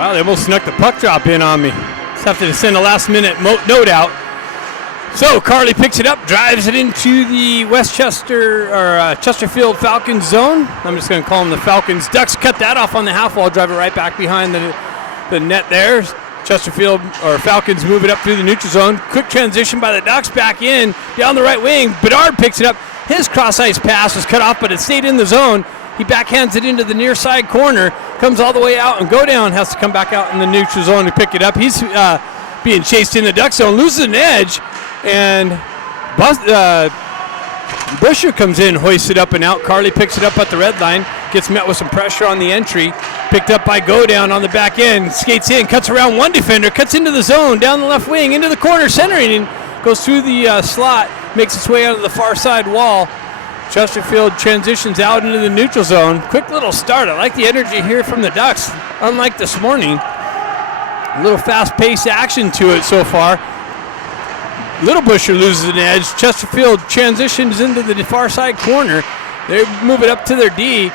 Wow, they almost snuck the puck drop in on me. Just have to send a last-minute note out. So Carly picks it up, drives it into the Chesterfield Falcons zone. I'm just going to call them the Falcons. Ducks cut that off on the half wall, drive it right back behind the net there. Chesterfield or Falcons move it up through the neutral zone. Quick transition by the Ducks back in down the right wing. Bedard picks it up. His cross-ice pass was cut off, but it stayed in the zone. He backhands it into the near side corner, comes all the way out, and go down has to come back out in the neutral zone to pick it up. He's being chased in the Duck zone, loses an edge, and Busher comes in, hoists it up and out. Carly picks it up at the red line, gets met with some pressure on the entry, picked up by Go Down on the back end, skates in, cuts around one defender, cuts into the zone, down the left wing, into the corner, centering, and goes through the slot, makes its way out of the far side wall. Chesterfield transitions out into the neutral zone. Quick little start. I like the energy here from the Ducks. Unlike this morning, a little fast-paced action to it so far. Little Busher loses an edge. Chesterfield transitions into the far side corner. They move it up to their D.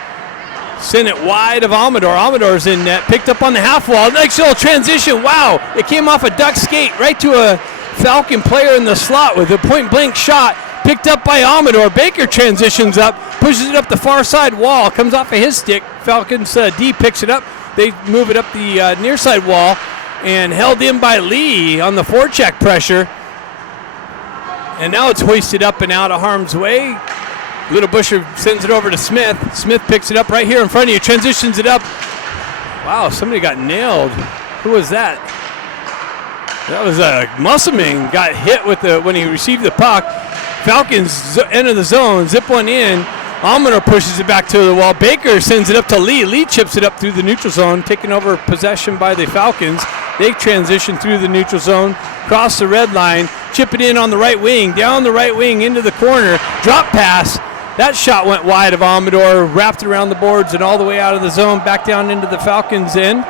Send it wide of Amador. Amador's in net. Picked up on the half wall. Next little transition. Wow. It came off a Duck skate right to a Falcon player in the slot with a point-blank shot. Picked up by Amador. Baker transitions up, pushes it up the far side wall, comes off of his stick. Falcons D picks it up. They move it up the near side wall and held in by Lee on the forecheck pressure. And now it's hoisted up and out of harm's way. Little Busher sends it over to Smith. Smith picks it up right here in front of you, transitions it up. Wow, somebody got nailed. Who was that? That was Musselman got hit with when he received the puck. Falcons enter the zone, zip one in. Amador pushes it back to the wall. Baker sends it up to Lee. Lee chips it up through the neutral zone, taking over possession by the Falcons. They transition through the neutral zone, cross the red line, chip it in on the right wing, down the right wing into the corner. Drop pass. That shot went wide of Amador, wrapped around the boards and all the way out of the zone, back down into the Falcons' end.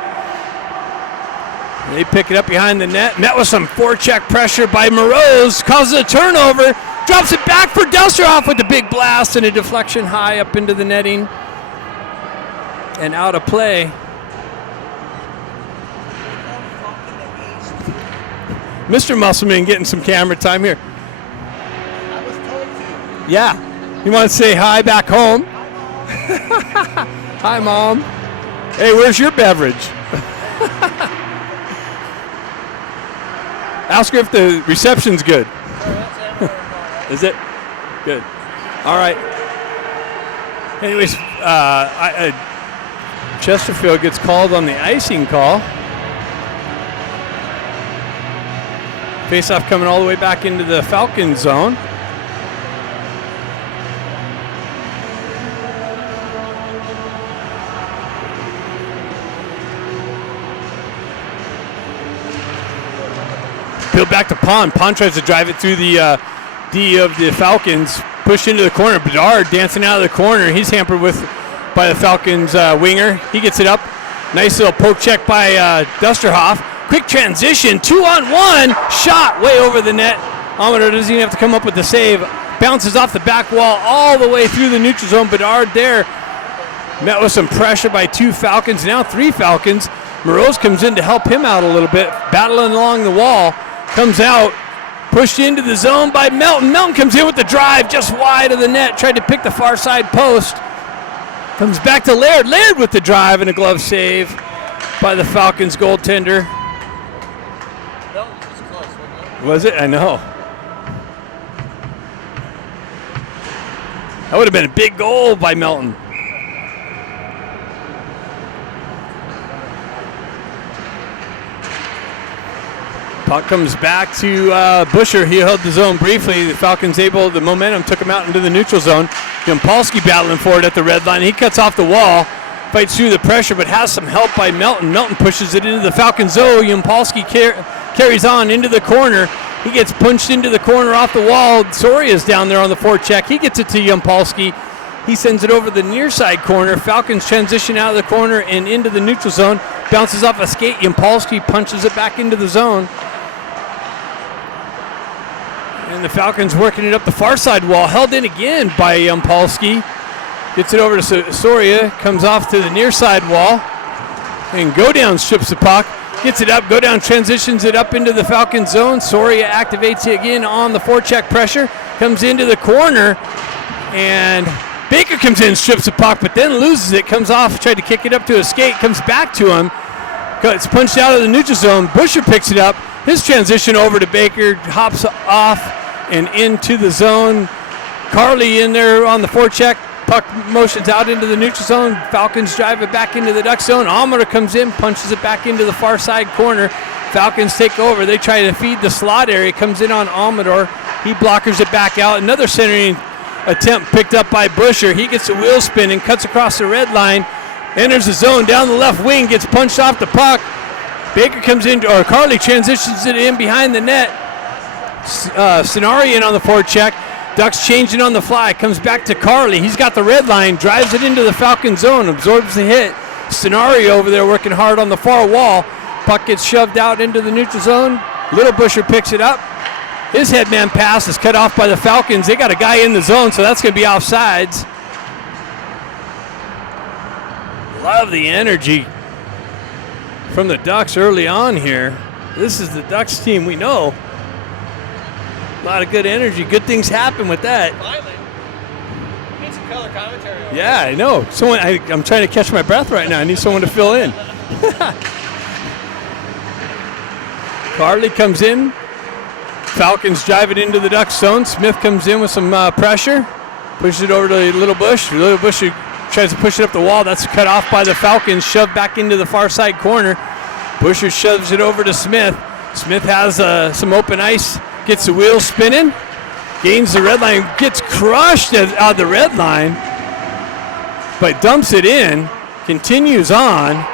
They pick it up behind the net. Met with some forecheck pressure by Moroz. Causes a turnover. Drops it back for Dusterhoff with the big blast and a deflection high up into the netting. And out of play. Mr. Musselman getting some camera time here. I was told to. Yeah. You want to say hi back home? Hi, Mom. Hey, where's your beverage? Ask her if the reception's good. Is it? Good. All right. Anyways, Chesterfield gets called on the icing call. Face-off coming all the way back into the Falcons zone. Peeled back to Pond. Pond tries to drive it through the D of the Falcons. Pushed into the corner. Bedard dancing out of the corner. He's hampered by the Falcons winger. He gets it up. Nice little poke check by Dusterhoff. Quick transition. 2-on-1. Shot way over the net. Amador doesn't even have to come up with the save. Bounces off the back wall all the way through the neutral zone. Bedard there. Met with some pressure by two Falcons. Now three Falcons. Moroz comes in to help him out a little bit. Battling along the wall. Comes out, pushed into the zone by Melton. Melton comes in with the drive just wide of the net. Tried to pick the far side post. Comes back to Laird. Laird with the drive and a glove save by the Falcons goaltender. Melton was close, wasn't it? Was it? I know. That would have been a big goal by Melton. Puck comes back to Busher. He held the zone briefly. The Falcons the momentum took him out into the neutral zone. Yampolsky battling for it at the red line. He cuts off the wall, fights through the pressure, but has some help by Melton. Melton pushes it into the Falcons zone. Yampolsky carries on into the corner. He gets punched into the corner off the wall. Soria's down there on the forecheck. He gets it to Yampolsky. He sends it over the near side corner. Falcons transition out of the corner and into the neutral zone. Bounces off a skate. Yampolsky punches it back into the zone. And the Falcons working it up the far side wall. Held in again by Yampolsky. Gets it over to Soria. Comes off to the near side wall. And go down strips the puck. Gets it up. Go down transitions it up into the Falcons zone. Soria activates it again on the forecheck pressure. Comes into the corner. And Baker comes in, strips the puck, but then loses it. Comes off, tried to kick it up to a skate. Comes back to him. It's punched out of the neutral zone. Busher picks it up. His transition over to Baker. Hops off and into the zone. Carly in there on the forecheck. Puck motions out into the neutral zone. Falcons drive it back into the Duck zone. Almeter comes in, punches it back into the far side corner. Falcons take over. They try to feed the slot area. Comes in on Almeter. He blockers it back out. Another centering attempt picked up by Busher. He gets a wheel spin and cuts across the red line. Enters the zone down the left wing. Gets punched off the puck. Baker comes in, or Carly transitions it in behind the net. Cenarian on the forecheck. Ducks changing on the fly. Comes back to Carly. He's got the red line. Drives it into the Falcon zone. Absorbs the hit. Scenario over there working hard on the far wall. Puck gets shoved out into the neutral zone. Little Busher picks it up. His headman pass is cut off by the Falcons. They got a guy in the zone, so that's going to be offsides. Love the energy from the Ducks early on here. This is the Ducks team we know. A lot of good energy. Good things happen with that. Finally. Need some color commentary. Yeah, I know. I'm trying to catch my breath right now. I need someone to fill in. Carly comes in. Falcons drive it into the Ducks zone. Smith comes in with some pressure. Pushes it over to Little Bush. Little Bush tries to push it up the wall. That's cut off by the Falcons. Shoved back into the far side corner. Busher shoves it over to Smith. Smith has some open ice. Gets the wheel spinning. Gains the red line. Gets crushed out of the red line. But dumps it in. Continues on.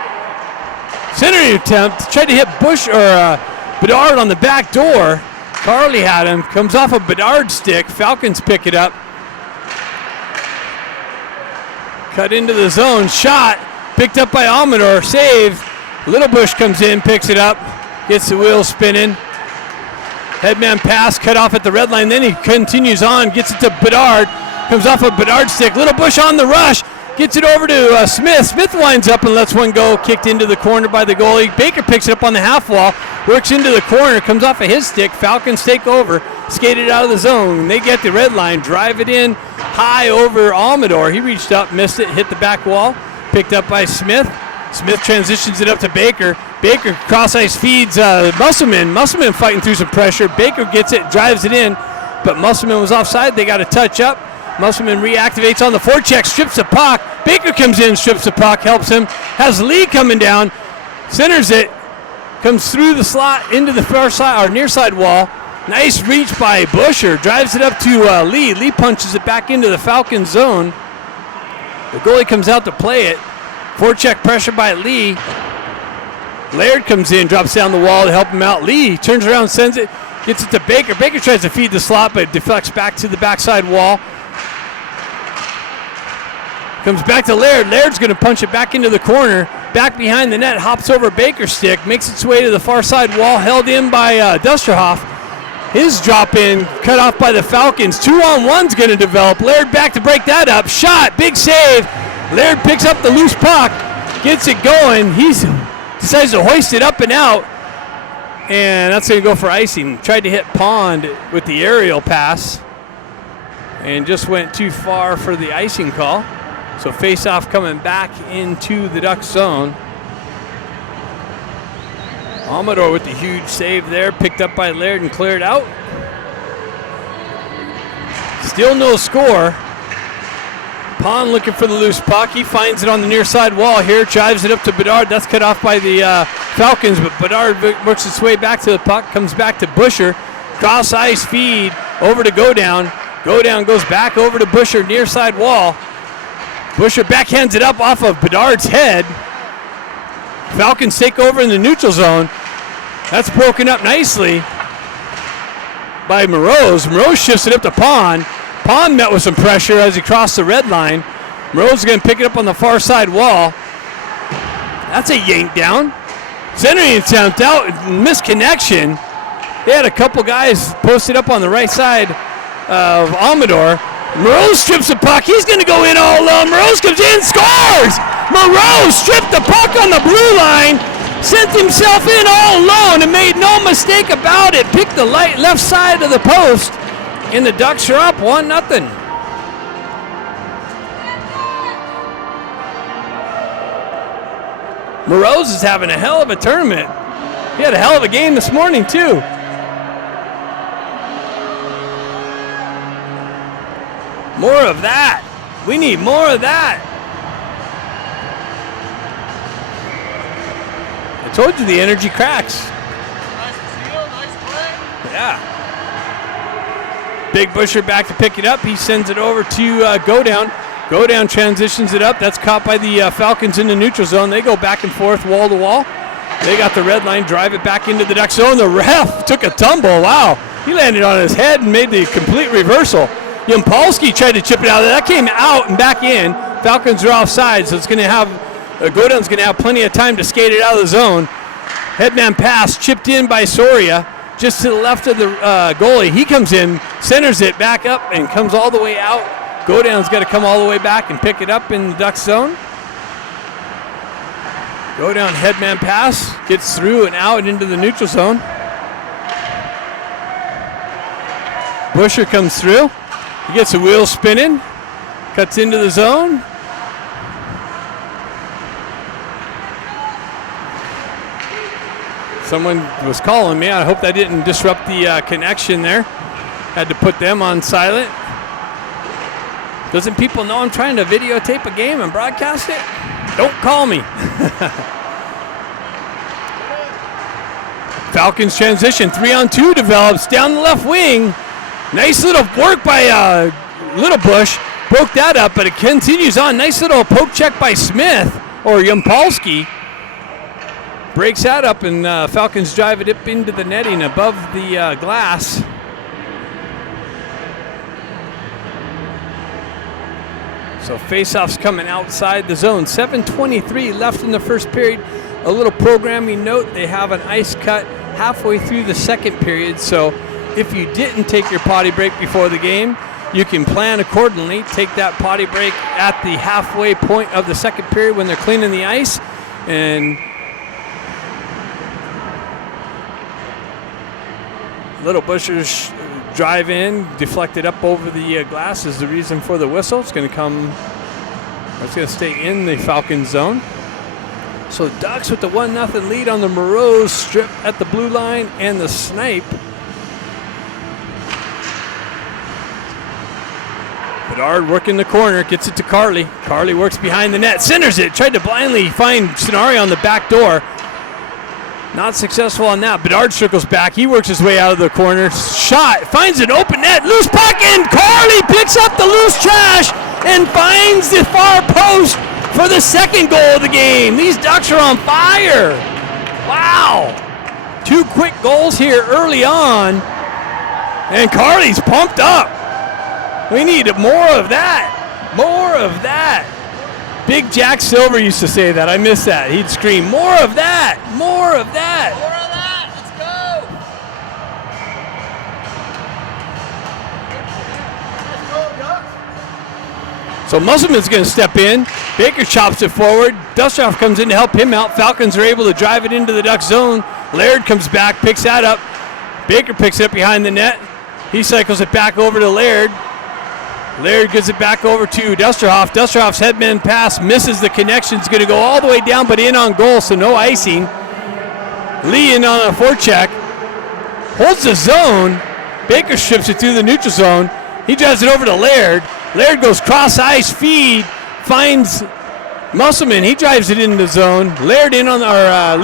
Centering attempt. Tried to hit Bush or Bedard on the back door. Carly had him. Comes off a Bedard stick. Falcons pick it up. Cut into the zone. Shot. Picked up by Almeter. Save. Little Bush comes in. Picks it up. Gets the wheel spinning. Headman pass. Cut off at the red line. Then he continues on. Gets it to Bedard. Comes off a Bedard stick. Little Bush on the rush. Gets it over to Smith. Smith winds up and lets one go. Kicked into the corner by the goalie. Baker picks it up on the half wall. Works into the corner. Comes off of his stick. Falcons take over. Skated out of the zone. They get the red line. Drive it in high over Almeter. He reached up, missed it, hit the back wall. Picked up by Smith. Smith transitions it up to Baker. Baker cross ice feeds Musselman. Musselman fighting through some pressure. Baker gets it, drives it in, but Musselman was offside. They got a touch up. Musselman reactivates on the forecheck, strips the puck. Baker comes in, strips the puck, helps him. Has Lee coming down, centers it, comes through the slot into the far side or near side wall. Nice reach by Busher, drives it up to Lee. Lee punches it back into the Falcon zone. The goalie comes out to play it. Forecheck pressure by Lee. Laird comes in, drops down the wall to help him out. Lee turns around, sends it, gets it to Baker. Baker tries to feed the slot, but deflects back to the backside wall. Comes back to Laird. Laird's going to punch it back into the corner. Back behind the net, hops over Baker's stick, makes its way to the far side wall, held in by Dusterhoff. His drop in, cut off by the Falcons. 2-on-1's going to develop. Laird back to break that up. Shot, big save. Laird picks up the loose puck, gets it going. He decides to hoist it up and out, and that's going to go for icing. Tried to hit Pond with the aerial pass and just went too far for the icing call. So face-off coming back into the Duck zone. Almeter with the huge save there, picked up by Laird and cleared out. Still no score. Pond looking for the loose puck. He finds it on the near side wall here, drives it up to Bedard. That's cut off by the Falcons, but Bedard works its way back to the puck, comes back to Busher. Cross ice feed over to Go Down. Go Down goes back over to Busher, near side wall. Busher backhands it up off of Bedard's head. Falcons take over in the neutral zone. That's broken up nicely by Morose. Morose shifts it up to Pond. Pond met with some pressure as he crossed the red line. Morose is going to pick it up on the far side wall. That's a yank down. Centering attempt out, misconnection. They had a couple guys posted up on the right side of Almeter. Morose strips the puck. He's going to go in all alone. Morose comes in, scores! Moreau stripped the puck on the blue line, sent himself in all alone and made no mistake about it. Picked the left side of the post, and the Ducks are up 1-0. Moreau's is having a hell of a tournament. He had a hell of a game this morning, too. More of that. We need more of that. I told you the energy cracks. Nice steal, nice play. Yeah. Big Busher back to pick it up. He sends it over to Go Down. Go Down transitions it up. That's caught by the Falcons in the neutral zone. They go back and forth, wall to wall. They got the red line, drive it back into the Duck zone. The ref took a tumble. Wow. He landed on his head and made the complete reversal. Yampolsky tried to chip it out. That came out and back in. Falcons are offside, so it's going to have Go Down's going to have plenty of time to skate it out of the zone. Headman pass chipped in by Soria, just to the left of the goalie. He comes in, centers it back up, and comes all the way out. Go Down's got to come all the way back and pick it up in the Duck zone. Go Down headman pass, gets through and out into the neutral zone. Busher comes through. He gets the wheel spinning, cuts into the zone. Someone was calling me. I hope that didn't disrupt the connection there. Had to put them on silent. Doesn't people know I'm trying to videotape a game and broadcast it? Don't call me. Falcons transition, 3-on-2 develops down the left wing. Nice little work by Little Bush. Broke that up, but it continues on. Nice little poke check by Smith, or Yampolsky. Breaks that up, and Falcons drive it up into the netting above the glass. So faceoffs coming outside the zone. 7:23 left in the first period. A little programming note, they have an ice cut halfway through the second period, so if you didn't take your potty break before the game, you can plan accordingly. Take that potty break at the halfway point of the second period when they're cleaning the ice. And Little Busher's drive in, deflected up over the glass is the reason for the whistle. It's going to stay in the Falcons zone. So Ducks with the 1-0 lead on the Moreau strip at the blue line and the snipe. Bedard working the corner, gets it to Carly. Carly works behind the net, centers it, tried to blindly find Scenario on the back door. Not successful on that. Bedard circles back. He works his way out of the corner. Shot, finds an open net, loose puck, and Carly picks up the loose trash and finds the far post for the second goal of the game. These Ducks are on fire. Wow. 2 quick goals here early on, and Carly's pumped up. We need more of that. More of that. Big Jack Silver used to say that. I miss that. He'd scream, more of that. More of that. More of that. Let's go. So Musselman's going to step in. Baker chops it forward. Dustoff comes in to help him out. Falcons are able to drive it into the Duck zone. Laird comes back, picks that up. Baker picks it up behind the net. He cycles it back over to Laird. Laird gives it back over to Dusterhoff. Dusterhoff's headman pass misses the connection. It's going to go all the way down, but in on goal, so no icing. Lee in on a forecheck. Holds the zone. Baker strips it through the neutral zone. He drives it over to Laird. Laird goes cross ice feed, finds Musselman. He drives it into the zone. Laird in on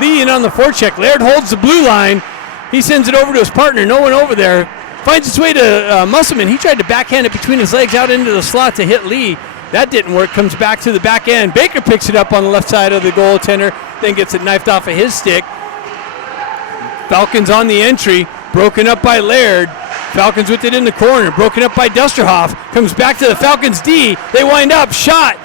Lee in on the forecheck. Laird holds the blue line. He sends it over to his partner. No one over there. Finds its way to Musselman. He tried to backhand it between his legs out into the slot to hit Lee. That didn't work. Comes back to the back end. Baker picks it up on the left side of the goaltender, then gets it knifed off of his stick. Falcons on the entry. Broken up by Laird. Falcons with it in the corner. Broken up by Dusterhoff. Comes back to the Falcons D. They wind up. Shot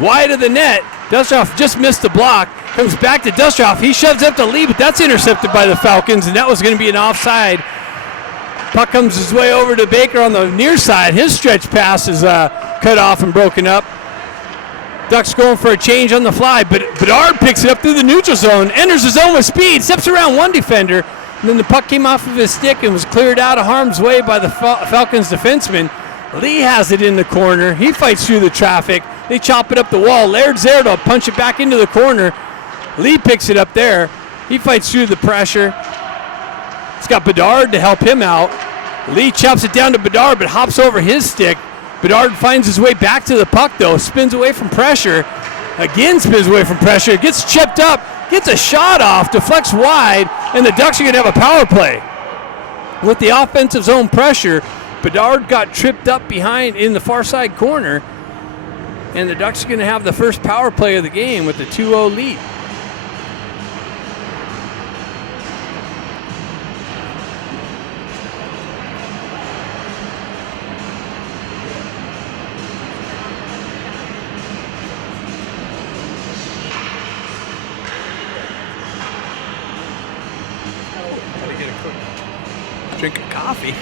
wide of the net. Dusterhoff just missed the block. Comes back to Dusterhoff. He shoves up to Lee, but that's intercepted by the Falcons, and that was going to be an offside. Puck comes his way over to Baker on the near side. His stretch pass is cut off and broken up. Ducks going for a change on the fly, but Bedard picks it up through the neutral zone, enters the zone with speed, steps around one defender, and then the puck came off of his stick and was cleared out of harm's way by the Falcons defenseman. Lee has it in the corner. He fights through the traffic. They chop it up the wall. Laird's there to punch it back into the corner. Lee picks it up there. He fights through the pressure. He's got Bedard to help him out. Lee chops it down to Bedard, but hops over his stick. Bedard finds his way back to the puck, though. Spins away from pressure. Again spins away from pressure. Gets chipped up. Gets a shot off. Deflects wide. And the Ducks are going to have a power play. With the offensive zone pressure, Bedard got tripped up behind in the far side corner. And the Ducks are going to have the first power play of the game with the 2-0 lead. Drink of coffee.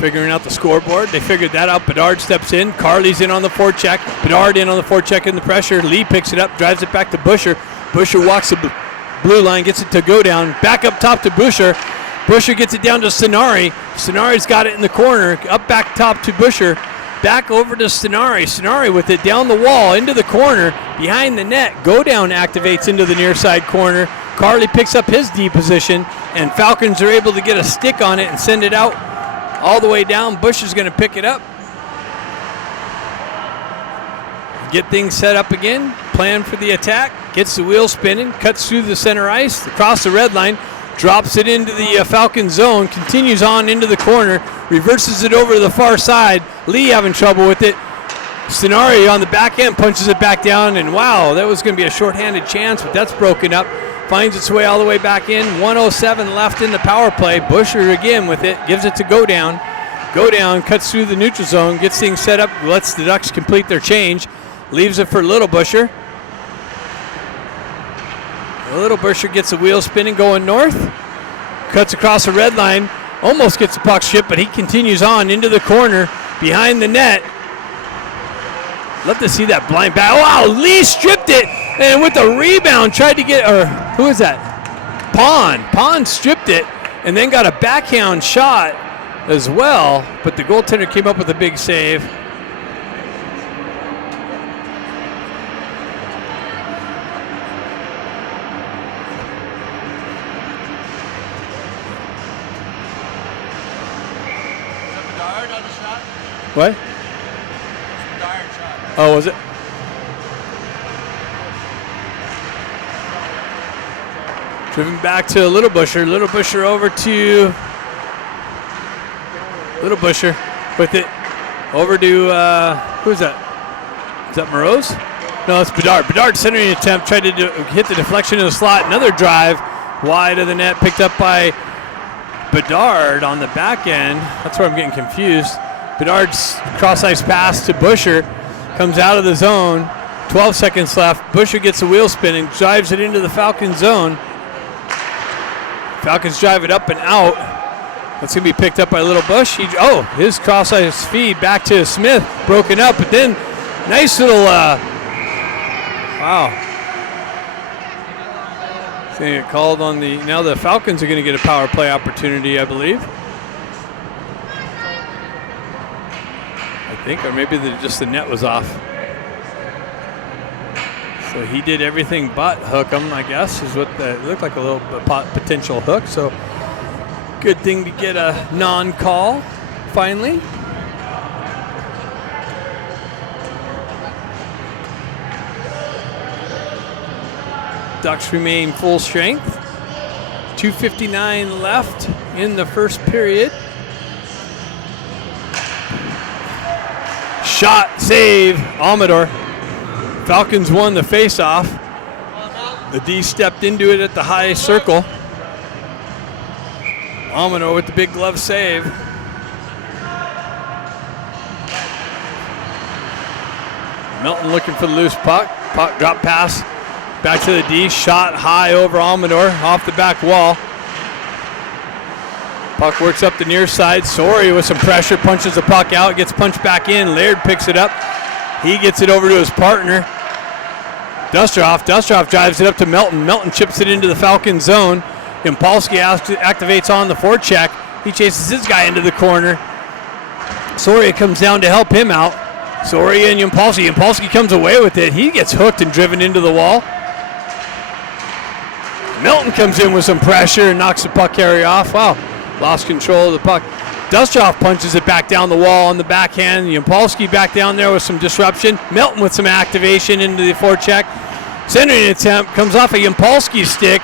Figuring out the scoreboard. They figured that out. Bedard steps in. Carly's in on the forecheck. Bedard in on the forecheck in the pressure. Lee picks it up, drives it back to Busher. Busher walks the blue line, gets it to go down. Back up top to Busher. Busher gets it down to Stenari. Stenari's got it in the corner. Up back top to Busher. Back over to Stenari. Stenari with it down the wall, into the corner, behind the net. Go down activates into the near side corner. Carly picks up his D position, and Falcons are able to get a stick on it and send it out all the way down. Bush is going to pick it up. Get things set up again. Plan for the attack. Gets the wheel spinning. Cuts through the center ice. Across the red line. Drops it into the Falcon zone. Continues on into the corner. Reverses it over to the far side. Lee having trouble with it. Stenari on the back end punches it back down. And wow, that was going to be a shorthanded chance, but that's broken up. Finds its way all the way back in. 1:07 left in the power play. Busher again with it. Gives it to Go Down. Go Down cuts through the neutral zone. Gets things set up. Lets the Ducks complete their change. Leaves it for Little Busher. Little Busher gets the wheel spinning going north. Cuts across the red line. Almost gets the puck shipped, but he continues on into the corner behind the net. Love to see that blind back. Wow, Lee stripped it, and with the rebound tried to get, or who is that? Pond stripped it, and then got a backhand shot as well, but the goaltender came up with a big save. Bedard on the shot? What? Bedard shot. Oh, was it? Driven back to Little Busher. Little Busher over to Little Busher with it. Over to, who's that? Is that Morose? No, it's Bedard. Bedard centering attempt. Tried to hit the deflection in the slot. Another drive wide of the net. Picked up by Bedard on the back end. That's where I'm getting confused. Bedard's cross-ice pass to Busher. Comes out of the zone. 12 seconds left. Busher gets the wheel spinning. Drives it into the Falcon zone. Falcons drive it up and out. That's going to be picked up by Little Bush. His cross-ice feed back to Smith. Broken up, but then nice little, wow. It's going to get called on the, now the Falcons are going to get a power play opportunity, I believe. I think, or maybe just the net was off. So he did everything but hook him, I guess, is what it looked like, a little potential hook. So good thing to get a non-call finally. Ducks remain full strength. 2:59 left in the first period. Shot, save, Amador. Falcons won the face-off. The D stepped into it at the high circle. Amador with the big glove save. Melton looking for the loose puck. Puck drop pass back to the D. Shot high over Amador off the back wall. Puck works up the near side. Sori with some pressure, punches the puck out, gets punched back in. Laird picks it up. He gets it over to his partner, Dustrov. Dustrov drives it up to Melton. Melton chips it into the Falcons zone. Impulski activates on the forecheck. He chases his guy into the corner. Soria comes down to help him out. Soria and Impulski. Impulski comes away with it. He gets hooked and driven into the wall. Melton comes in with some pressure and knocks the puck carrier off. Wow, lost control of the puck. Dustrov punches it back down the wall on the backhand. Impulski back down there with some disruption. Melton with some activation into the forecheck. Centering attempt comes off of Impulski's stick.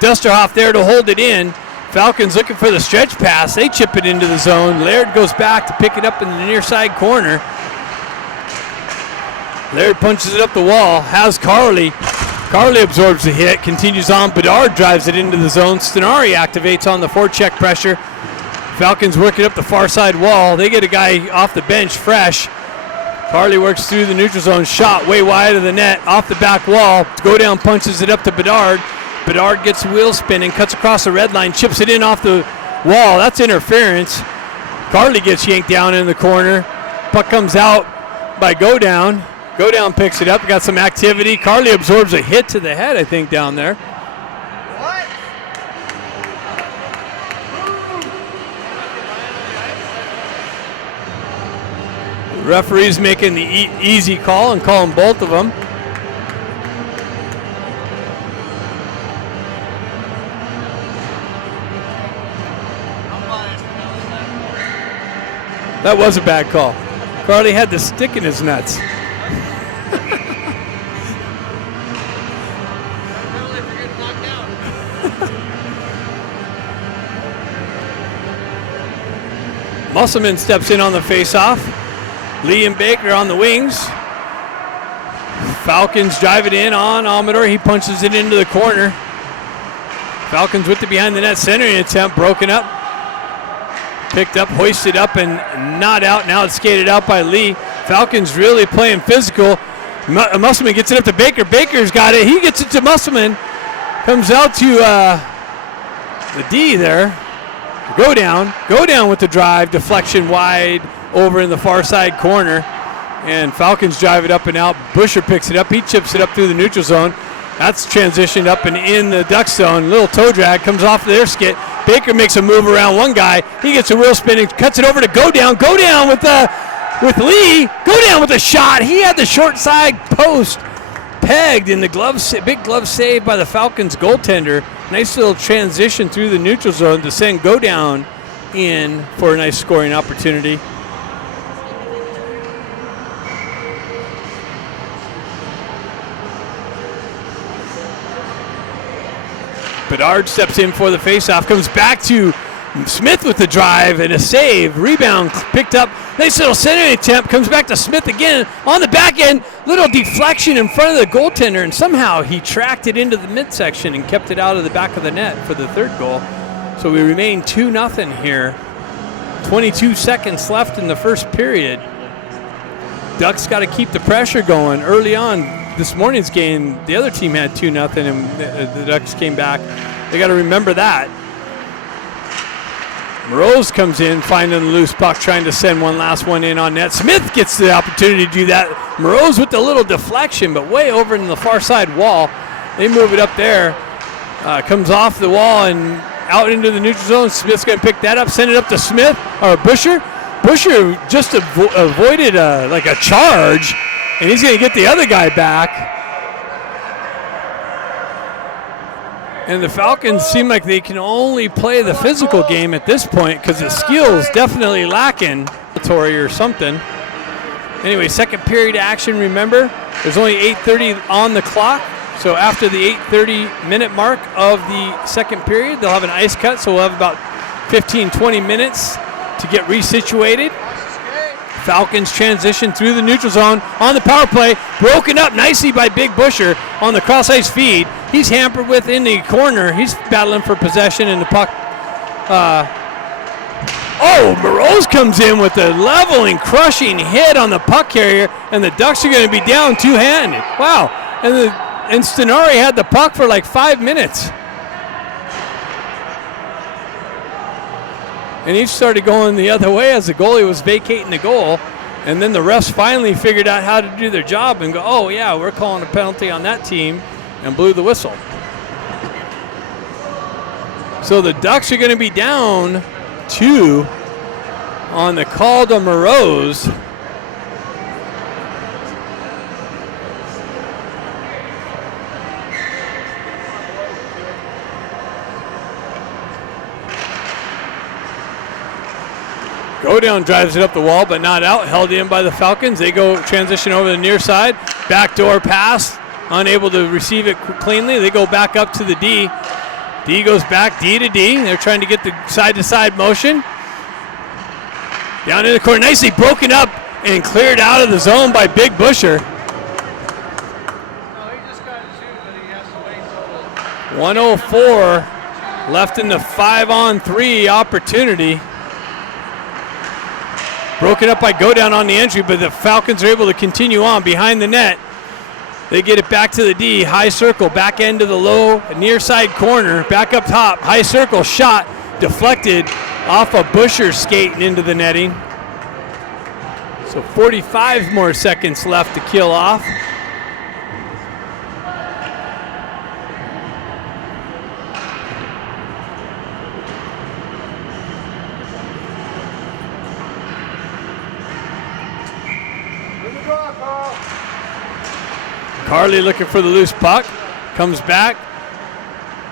Dustrov there to hold it in. Falcons looking for the stretch pass. They chip it into the zone. Laird goes back to pick it up in the near side corner. Laird punches it up the wall. Has Carly. Carly absorbs the hit. Continues on. Bedard drives it into the zone. Stenari activates on the forecheck pressure. Falcons working up the far side wall. They get a guy off the bench fresh. Carly works through the neutral zone. Shot way wide of the net. Off the back wall. Go down punches it up to Bedard. Bedard gets wheel spinning. Cuts across the red line. Chips it in off the wall. That's interference. Carly gets yanked down in the corner. Puck comes out by Go Down. Go Down picks it up. Got some activity. Carly absorbs a hit to the head, I think, down there. What? The referee's making the easy call and calling both of them. That was a bad call. Carly had the stick in his nuts. Musselman steps in on the faceoff. Lee and Baker on the wings. Falcons drive it in on Amador. He punches it into the corner. Falcons with the behind the net centering attempt, broken up. Picked up, hoisted up, and not out. Now it's skated out by Lee. Falcons really playing physical. Musselman gets it up to Baker. Baker's got it. He gets it to Musselman. Comes out to the D there. Go down with the drive. Deflection wide over in the far side corner. And Falcons drive it up and out. Busher picks it up. He chips it up through the neutral zone. That's transitioned up and in the Duck zone. Little toe drag comes off their skit. Baker makes a move around one guy. He gets a wheel spin and cuts it over to Go Down. Go Down with Lee. Go Down with a shot. He had the short side post pegged in the big glove save by the Falcons goaltender. Nice little transition through the neutral zone to send Go Down in for a nice scoring opportunity. Bedard steps in for the faceoff, comes back to Smith with the drive and a save. Rebound picked up. Nice little centering attempt. Comes back to Smith again on the back end. Little deflection in front of the goaltender, and somehow he tracked it into the midsection and kept it out of the back of the net for the third goal. So we remain 2-0 here. 22 seconds left in the first period. Ducks got to keep the pressure going. Early on this morning's game, the other team had 2-0, and the Ducks came back. They got to remember that. Moroz comes in, finding the loose puck, trying to send one last one in on net. Smith gets the opportunity to do that. Moroz with the little deflection, but way over in the far side wall. They move it up there. Comes off the wall and out into the neutral zone. Smith's going to pick that up, send it up to Smith, or Busher. Busher just avoided like a charge, and he's going to get the other guy back. And the Falcons seem like they can only play the physical game at this point because the skill's definitely lacking, or something. Anyway, second period action, remember, there's only 8:30 on the clock. So after the 8:30 minute mark of the second period, they'll have an ice cut, so we'll have about 15-20 minutes to get resituated. Falcons transition through the neutral zone on the power play. Broken up nicely by Big Busher on the cross-ice feed. He's hampered within the corner. He's battling for possession in the puck. Moroz comes in with a leveling, crushing hit on the puck carrier, and the Ducks are going to be down two-handed. Wow. And Stenari had the puck for like 5 minutes. and he started going the other way as the goalie was vacating the goal. And then the refs finally figured out how to do their job and go, oh, yeah, we're calling a penalty on that team, and blew the whistle. So the Ducks are going to be down 2 on the call to Moreau's. Go down drives it up the wall, but not out. Held in by the Falcons. They go transition over the near side. Backdoor pass. Unable to receive it cleanly. They go back up to the D. D goes back, D to D. They're trying to get the side-to-side motion. Down in the corner. Nicely broken up and cleared out of the zone by Big Busher. 104 left in the 5-on-3 opportunity. Broken up by Go Down on the entry, but the Falcons are able to continue on behind the net. They get it back to the D, high circle, back end to the low, near side corner, back up top, high circle, shot, deflected off of Busher's skate and into the netting. So 45 more seconds left to kill off. Carly looking for the loose puck. Comes back.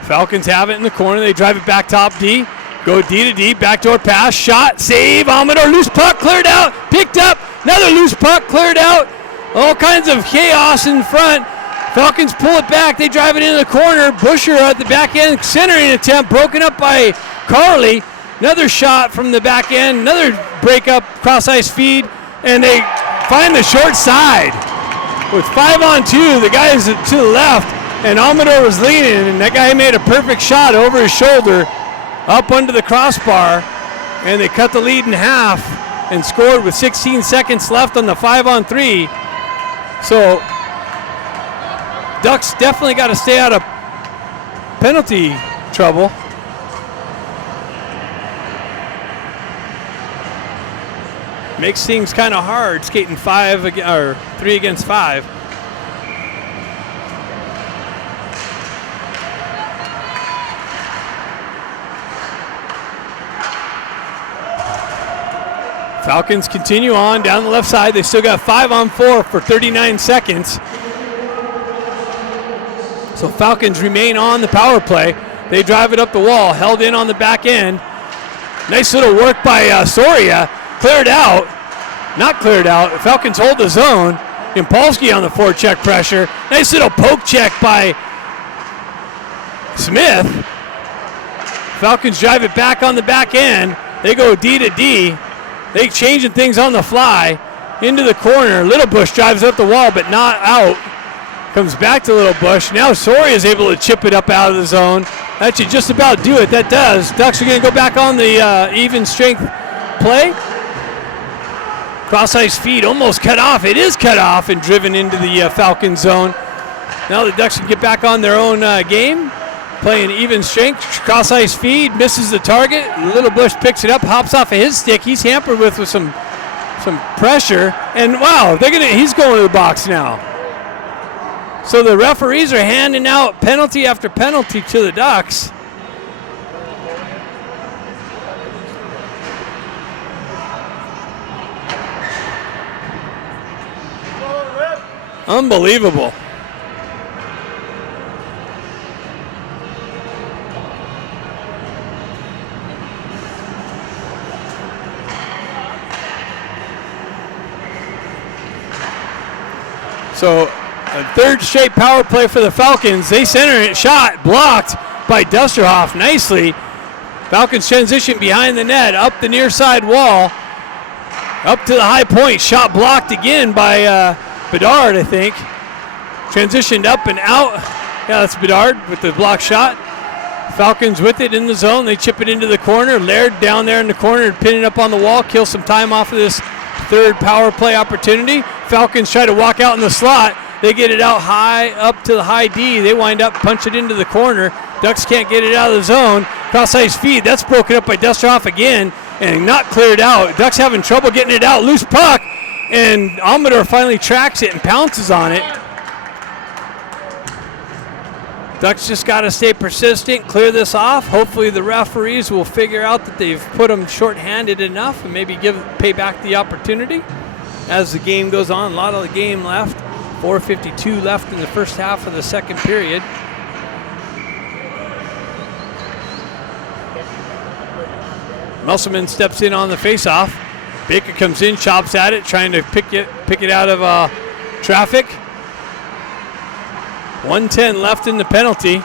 Falcons have it in the corner. They drive it back top D. Go D to D. Backdoor pass. Shot. Save. Amador. Loose puck. Cleared out. Picked up. Another loose puck. Cleared out. All kinds of chaos in front. Falcons pull it back. They drive it into the corner. Busher at the back end. Centering attempt. Broken up by Carly. Another shot from the back end. Another break up. Cross ice feed. And they find the short side. With 5-on-2, the guy is to the left, and Amador was leaning, and that guy made a perfect shot over his shoulder, up under the crossbar, and they cut the lead in half and scored with 16 seconds left on the 5-on-3. So Ducks definitely got to stay out of penalty trouble. Makes things kind of hard skating 3 against 5. Falcons continue on down the left side. They still got 5-on-4 for 39 seconds. So Falcons remain on the power play. They drive it up the wall, held in on the back end. Nice little work by Soria. Cleared out. Not cleared out. Falcons hold the zone. Impolsky on the forecheck pressure. Nice little poke check by Smith. Falcons drive it back on the back end. They go D to D. They changing things on the fly. Into the corner. Little Bush drives up the wall, but not out. Comes back to Little Bush. Now Soria is able to chip it up out of the zone. That should just about do it. That does. Ducks are going to go back on the even strength play. Cross ice feed almost cut off. It is cut off and driven into the Falcon zone. Now the Ducks can get back on their own game. Playing even strength. Cross ice feed. Misses the target. Little Bush picks it up. Hops off of his stick. He's hampered with some pressure. And wow, he's going to the box now. So the referees are handing out penalty after penalty to the Ducks. Unbelievable. So a third straight power play for the Falcons. They center it, shot blocked by Dusterhoff nicely. Falcons transition behind the net, up the near side wall, up to the high point. Shot blocked again by Bedard, I think. Transitioned up and out. Yeah, that's Bedard with the block shot. Falcons with it in the zone. They chip it into the corner. Laird down there in the corner, pin it up on the wall, kill some time off of this third power play opportunity. Falcons try to walk out in the slot. They get it out high, up to the high D. They wind up, punch it into the corner. Ducks can't get it out of the zone. Cross ice feed. That's broken up by Dusterhoff again. and not cleared out. Ducks having trouble getting it out. Loose puck, and Amador finally tracks it and pounces on it. Ducks just got to stay persistent, clear this off. Hopefully the referees will figure out that they've put them shorthanded enough and maybe pay back the opportunity as the game goes on. A lot of the game left. 4:52 left in the first half of the second period. Musselman steps in on the faceoff. Baker comes in, chops at it, trying to pick it out of traffic. 1:10 left in the penalty.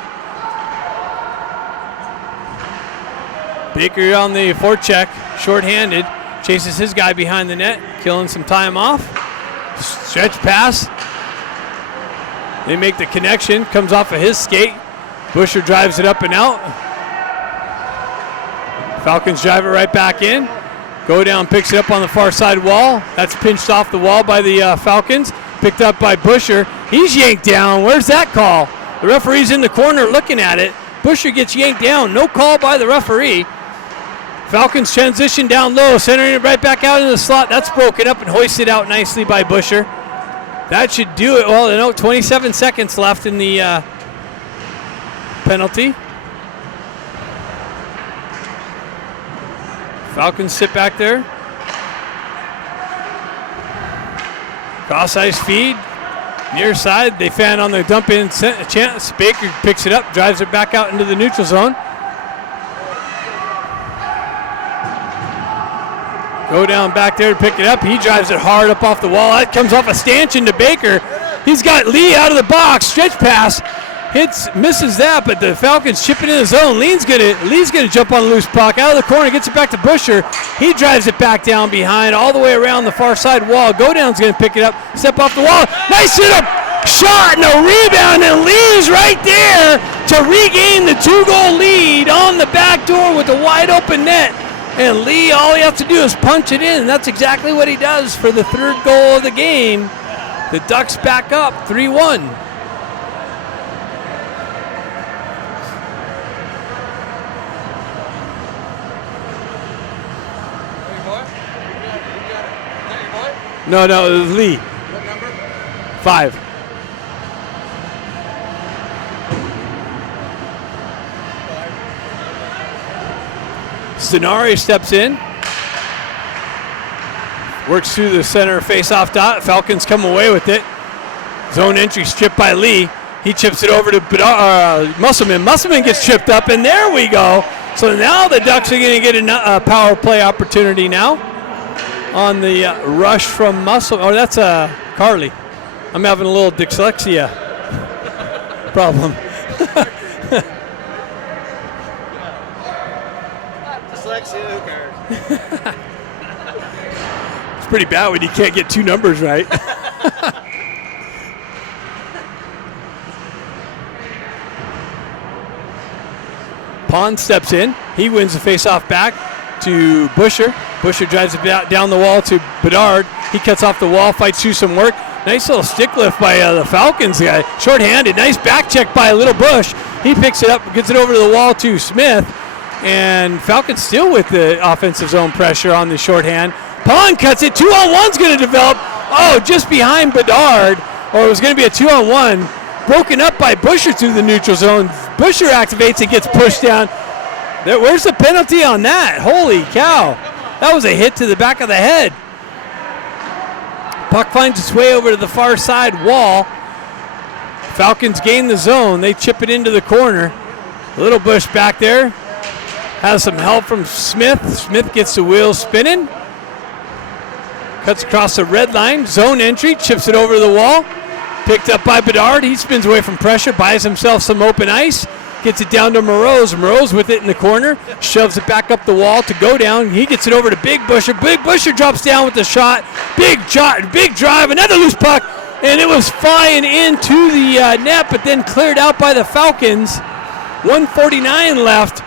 Baker on the forecheck, shorthanded, chases his guy behind the net, killing some time off. Stretch pass. They make the connection, comes off of his skate. Busher drives it up and out. Falcons drive it right back in. Go down, picks it up on the far side wall. That's pinched off the wall by the Falcons. Picked up by Busher. He's yanked down. Where's that call? The referee's in the corner looking at it. Busher gets yanked down. No call by the referee. Falcons transition down low, centering it right back out in the slot. That's broken up and hoisted out nicely by Busher. That should do it. Well, 27 seconds left in the penalty. Falcons sit back there. Cross ice feed. Near side. They fan on the dump in chance. Baker picks it up, drives it back out into the neutral zone. Go down back there to pick it up. He drives it hard up off the wall. That comes off a stanchion to Baker. He's got Lee out of the box. Stretch pass. Misses that, but the Falcons chip it in the zone. Lee's gonna jump on the loose puck. Out of the corner, gets it back to Busher. He drives it back down behind, all the way around the far side wall. Go down's gonna pick it up, step off the wall. Nice hit up shot and a rebound, and Lee's right there to regain the 2-goal lead on the back door with a wide open net. And Lee, all he has to do is punch it in. That's exactly what he does for the third goal of the game. The Ducks back up 3-1. No, it was Lee. What number? 5. Stenari steps in. Works through the center face-off dot. Falcons come away with it. Zone entry stripped by Lee. He chips it over to Musselman. Musselman gets tripped up, and there we go. So now the Ducks are going to get a power play opportunity now. On the rush from Muscle. Oh, that's Carly. I'm having a little dyslexia problem. Dyslexia, who cares? It's pretty bad when you can't get two numbers right. Pond steps in. He wins the face-off back to Busher. Busher drives it down the wall to Bedard. He cuts off the wall, fights through some work. Nice little stick lift by the Falcons guy. Short-handed, nice back check by Little Bush. He picks it up, gets it over to the wall to Smith. And Falcons still with the offensive zone pressure on the shorthand. Pond cuts it, 2-on-1's going to develop. Oh, just behind Bedard. Or it was going to be a 2-on-1. Broken up by Busher through the neutral zone. Busher activates and gets pushed down. Where's the penalty on that? Holy cow. That was a hit to the back of the head. Puck finds its way over to the far side wall. Falcons gain the zone. They chip it into the corner. Little Bush back there. Has some help from Smith. Smith gets the wheels spinning. Cuts across the red line. Zone entry. Chips it over the wall. Picked up by Bedard. He spins away from pressure. Buys himself some open ice. Gets it down to Moroz. Moroz with it in the corner. Shoves it back up the wall to go down. He gets it over to Big Busher. Big Busher drops down with the shot. Big drive. Another loose puck. And it was flying into the net, but then cleared out by the Falcons. 1:49 left.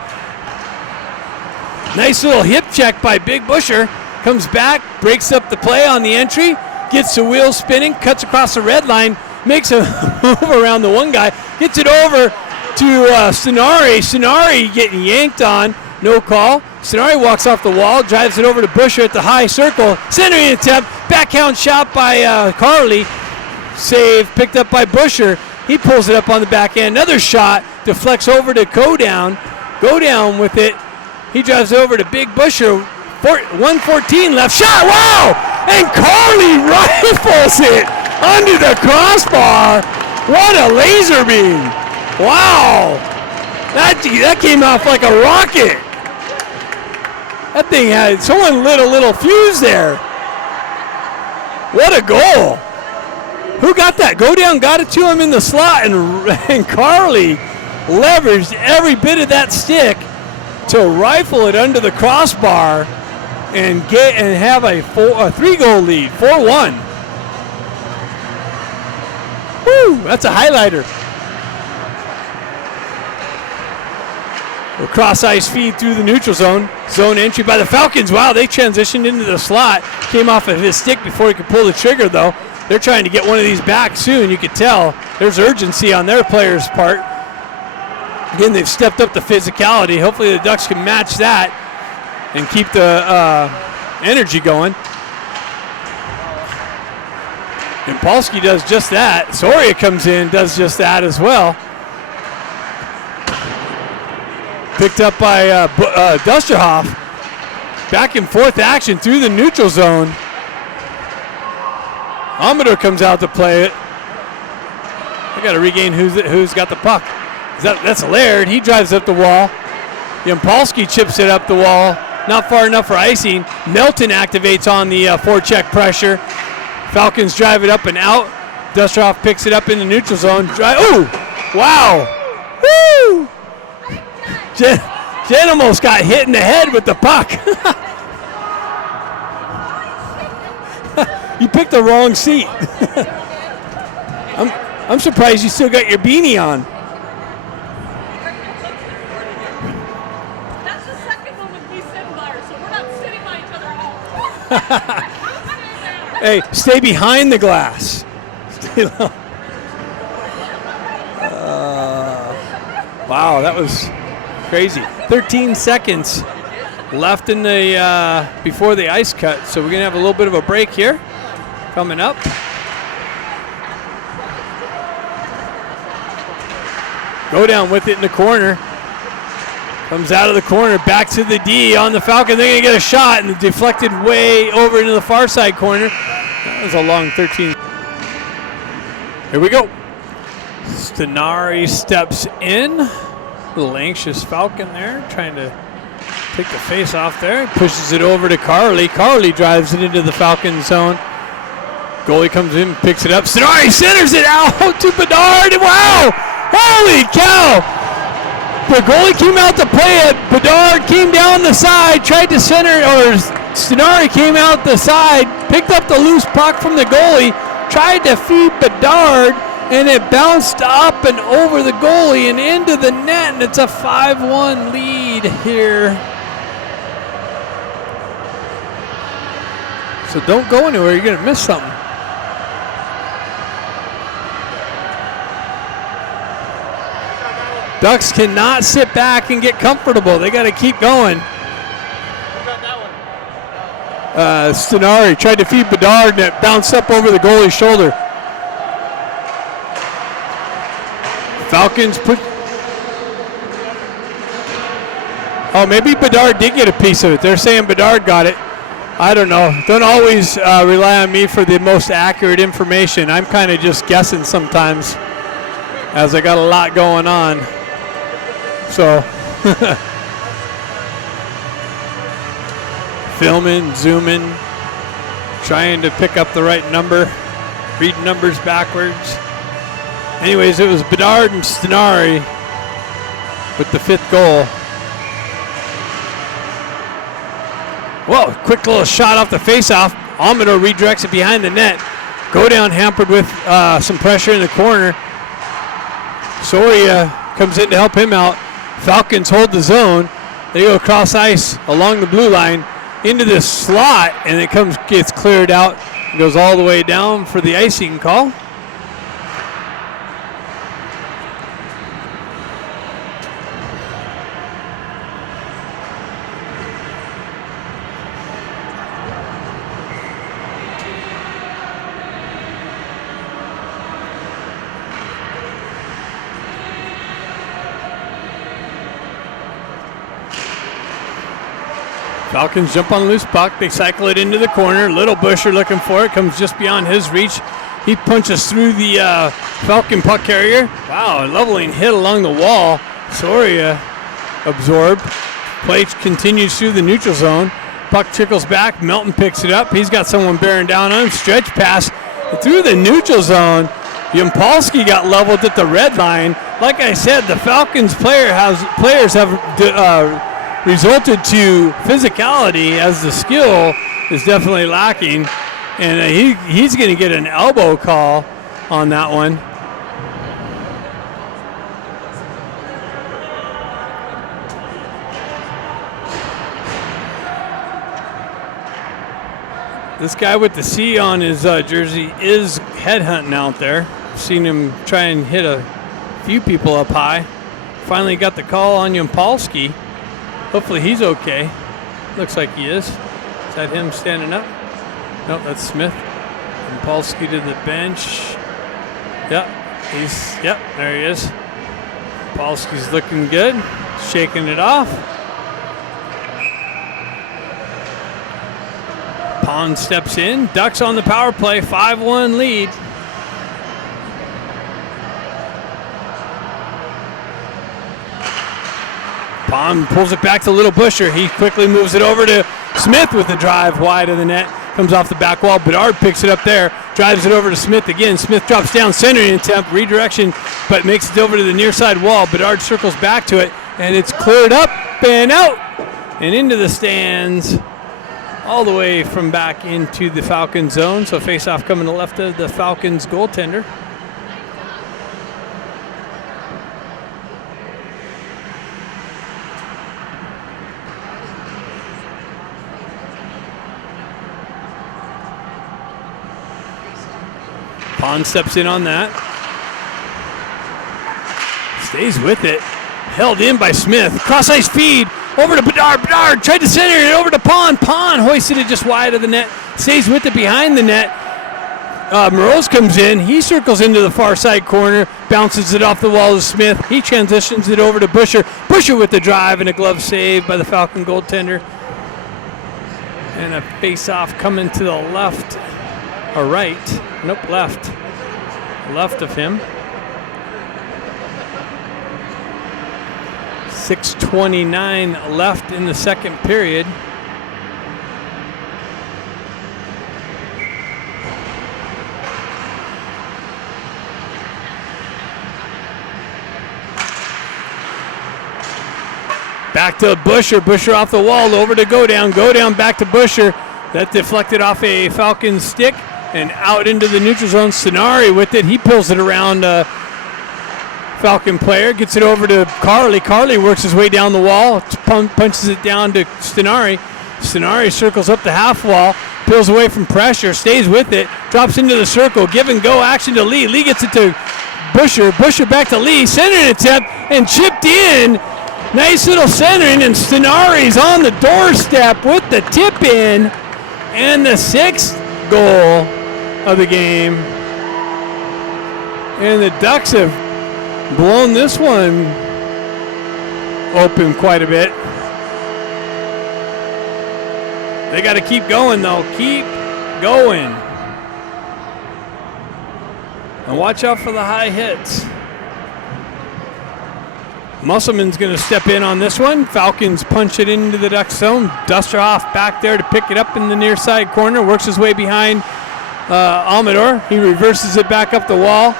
Nice little hip check by Big Busher. Comes back, breaks up the play on the entry. Gets the wheels spinning. Cuts across the red line. Makes a move around the one guy. Gets it over to Stenari. Stenari getting yanked on. No call. Stenari walks off the wall, drives it over to Busher at the high circle. Centering attempt, backhand shot by Carly. Save, picked up by Busher. He pulls it up on the back end. Another shot, deflects over to Go Down. Go Down with it. He drives over to Big Busher. 1:14 left. Shot, wow! And Carly rifles it under the crossbar. What a laser beam. Wow. That came off like a rocket. That thing had, someone lit a little fuse there. What a goal. Who got that? Go Down got it to him in the slot, and Carly leveraged every bit of that stick to rifle it under the crossbar and have a 3-goal lead, 4-1. Woo, that's a highlighter. A cross ice feed through the neutral zone. Zone entry by the Falcons. Wow, they transitioned into the slot. Came off of his stick before he could pull the trigger, though. They're trying to get one of these back soon. You could tell there's urgency on their players' part. Again, they've stepped up the physicality. Hopefully the Ducks can match that and keep the energy going. And Polsky does just that. Soria comes in, does just that as well. Picked up by Dusterhoff. Back and forth action through the neutral zone. Amador comes out to play it. I got to regain who's got the puck. That's Laird. He drives up the wall. Yampolsky chips it up the wall. Not far enough for icing. Melton activates on the forecheck pressure. Falcons drive it up and out. Dusterhoff picks it up in the neutral zone. Oh, wow. Woo! Jen almost got hit in the head with the puck. You picked the wrong seat. I'm surprised you still got your beanie on. That's the second one with me sitting by her, so we're not sitting by each other at all. Hey, stay behind the glass. Stay low. Wow, that was crazy. 13 seconds left in the before the ice cut, so we're gonna have a little bit of a break here coming up. Go Down with it in the corner. Comes out of the corner, back to the D on the Falcon. They're gonna get a shot and deflected way over into the far side corner. That was a long 13. Here we go. Stenari steps in. A little anxious Falcon there, trying to take the face off there. Pushes it over to Carly. Carly drives it into the Falcon zone. Goalie comes in, picks it up. Stenari centers it out to Bedard. Wow! Holy cow! The goalie came out to play it. Bedard came down the side, tried to center, or Stenari came out the side, picked up the loose puck from the goalie, tried to feed Bedard, and it bounced up and over the goalie and into the net, and it's a 5-1 lead here. So don't go anywhere, you're going to miss something. Ducks cannot sit back and get comfortable. They got to keep going. Stenari tried to feed Bedard, and it bounced up over the goalie's shoulder. Falcons put... Oh, maybe Bedard did get a piece of it. They're saying Bedard got it. I don't know. Don't always rely on me for the most accurate information. I'm kind of just guessing sometimes, as I got a lot going on. So, filming, zooming, trying to pick up the right number, read numbers backwards. Anyways, it was Bedard and Stenari with the 5th goal. Whoa, quick little shot off the faceoff. Amador redirects it behind the net. Go Down hampered with some pressure in the corner. Soria comes in to help him out. Falcons hold the zone. They go across ice along the blue line into this slot, and it gets cleared out, goes all the way down for the icing call. Falcons jump on loose puck. They cycle it into the corner. Little Busher looking for it. Comes just beyond his reach. He punches through the Falcon puck carrier. Wow, a leveling hit along the wall. Soria absorbed. Play continues through the neutral zone. Puck trickles back. Melton picks it up. He's got someone bearing down on him. Stretch pass through the neutral zone. Yampolsky got leveled at the red line. Like I said, the Falcons players have resulted to physicality, as the skill is definitely lacking, and he's going to get an elbow call on that one. This guy with the C on his jersey is headhunting out there. Seen him try and hit a few people up high. Finally got the call on Yampolsky. Hopefully he's okay. Looks like he is. Is that him standing up? Nope, that's Smith. Yampolsky to the bench. Yep, there he is. Yampolsky's looking good. Shaking it off. Pond steps in. Ducks on the power play. 5-1 lead. Pond pulls it back to Little Busher. He quickly moves it over to Smith with the drive wide of the net. Comes off the back wall. Bedard picks it up there. Drives it over to Smith again. Smith drops down, centering attempt, redirection, but makes it over to the near side wall. Bedard circles back to it, and it's cleared up and out and into the stands, all the way from back into the Falcons zone. So face-off coming to the left of the Falcons goaltender. Pond steps in on that. Stays with it. Held in by Smith. Cross-ice feed. Over to Bedard. Bedard tried to center it over to Pond. Pond hoisted it just wide of the net. Stays with it behind the net. Morose comes in. He circles into the far side corner. Bounces it off the wall to Smith. He transitions it over to Busher. Busher with the drive and a glove save by the Falcon goaltender. And a face-off coming to the left. Or right. Nope, left. Left of him. 6:29 left in the second period. Back to Busher. Busher off the wall. Over to Go Down. Go Down back to Busher. That deflected off a Falcon stick and out into the neutral zone. Stenari with it. He pulls it around Falcon player. Gets it over to Carly. Carly works his way down the wall. Punches it down to Stenari. Stenari circles up the half wall. Peels away from pressure. Stays with it. Drops into the circle. Give and go action to Lee. Lee gets it to Busher. Busher back to Lee. Centering attempt and chipped in. Nice little centering, and Stenari's on the doorstep with the tip in. And the sixth goal of the game. And the Ducks have blown this one open quite a bit. They got to keep going, though. Keep going. And watch out for the high hits. Musselman's going to step in on this one. Falcons punch it into the Ducks zone. Dusterhoff back there to pick it up in the near side corner. Works his way behind Amador. He reverses it back up the wall.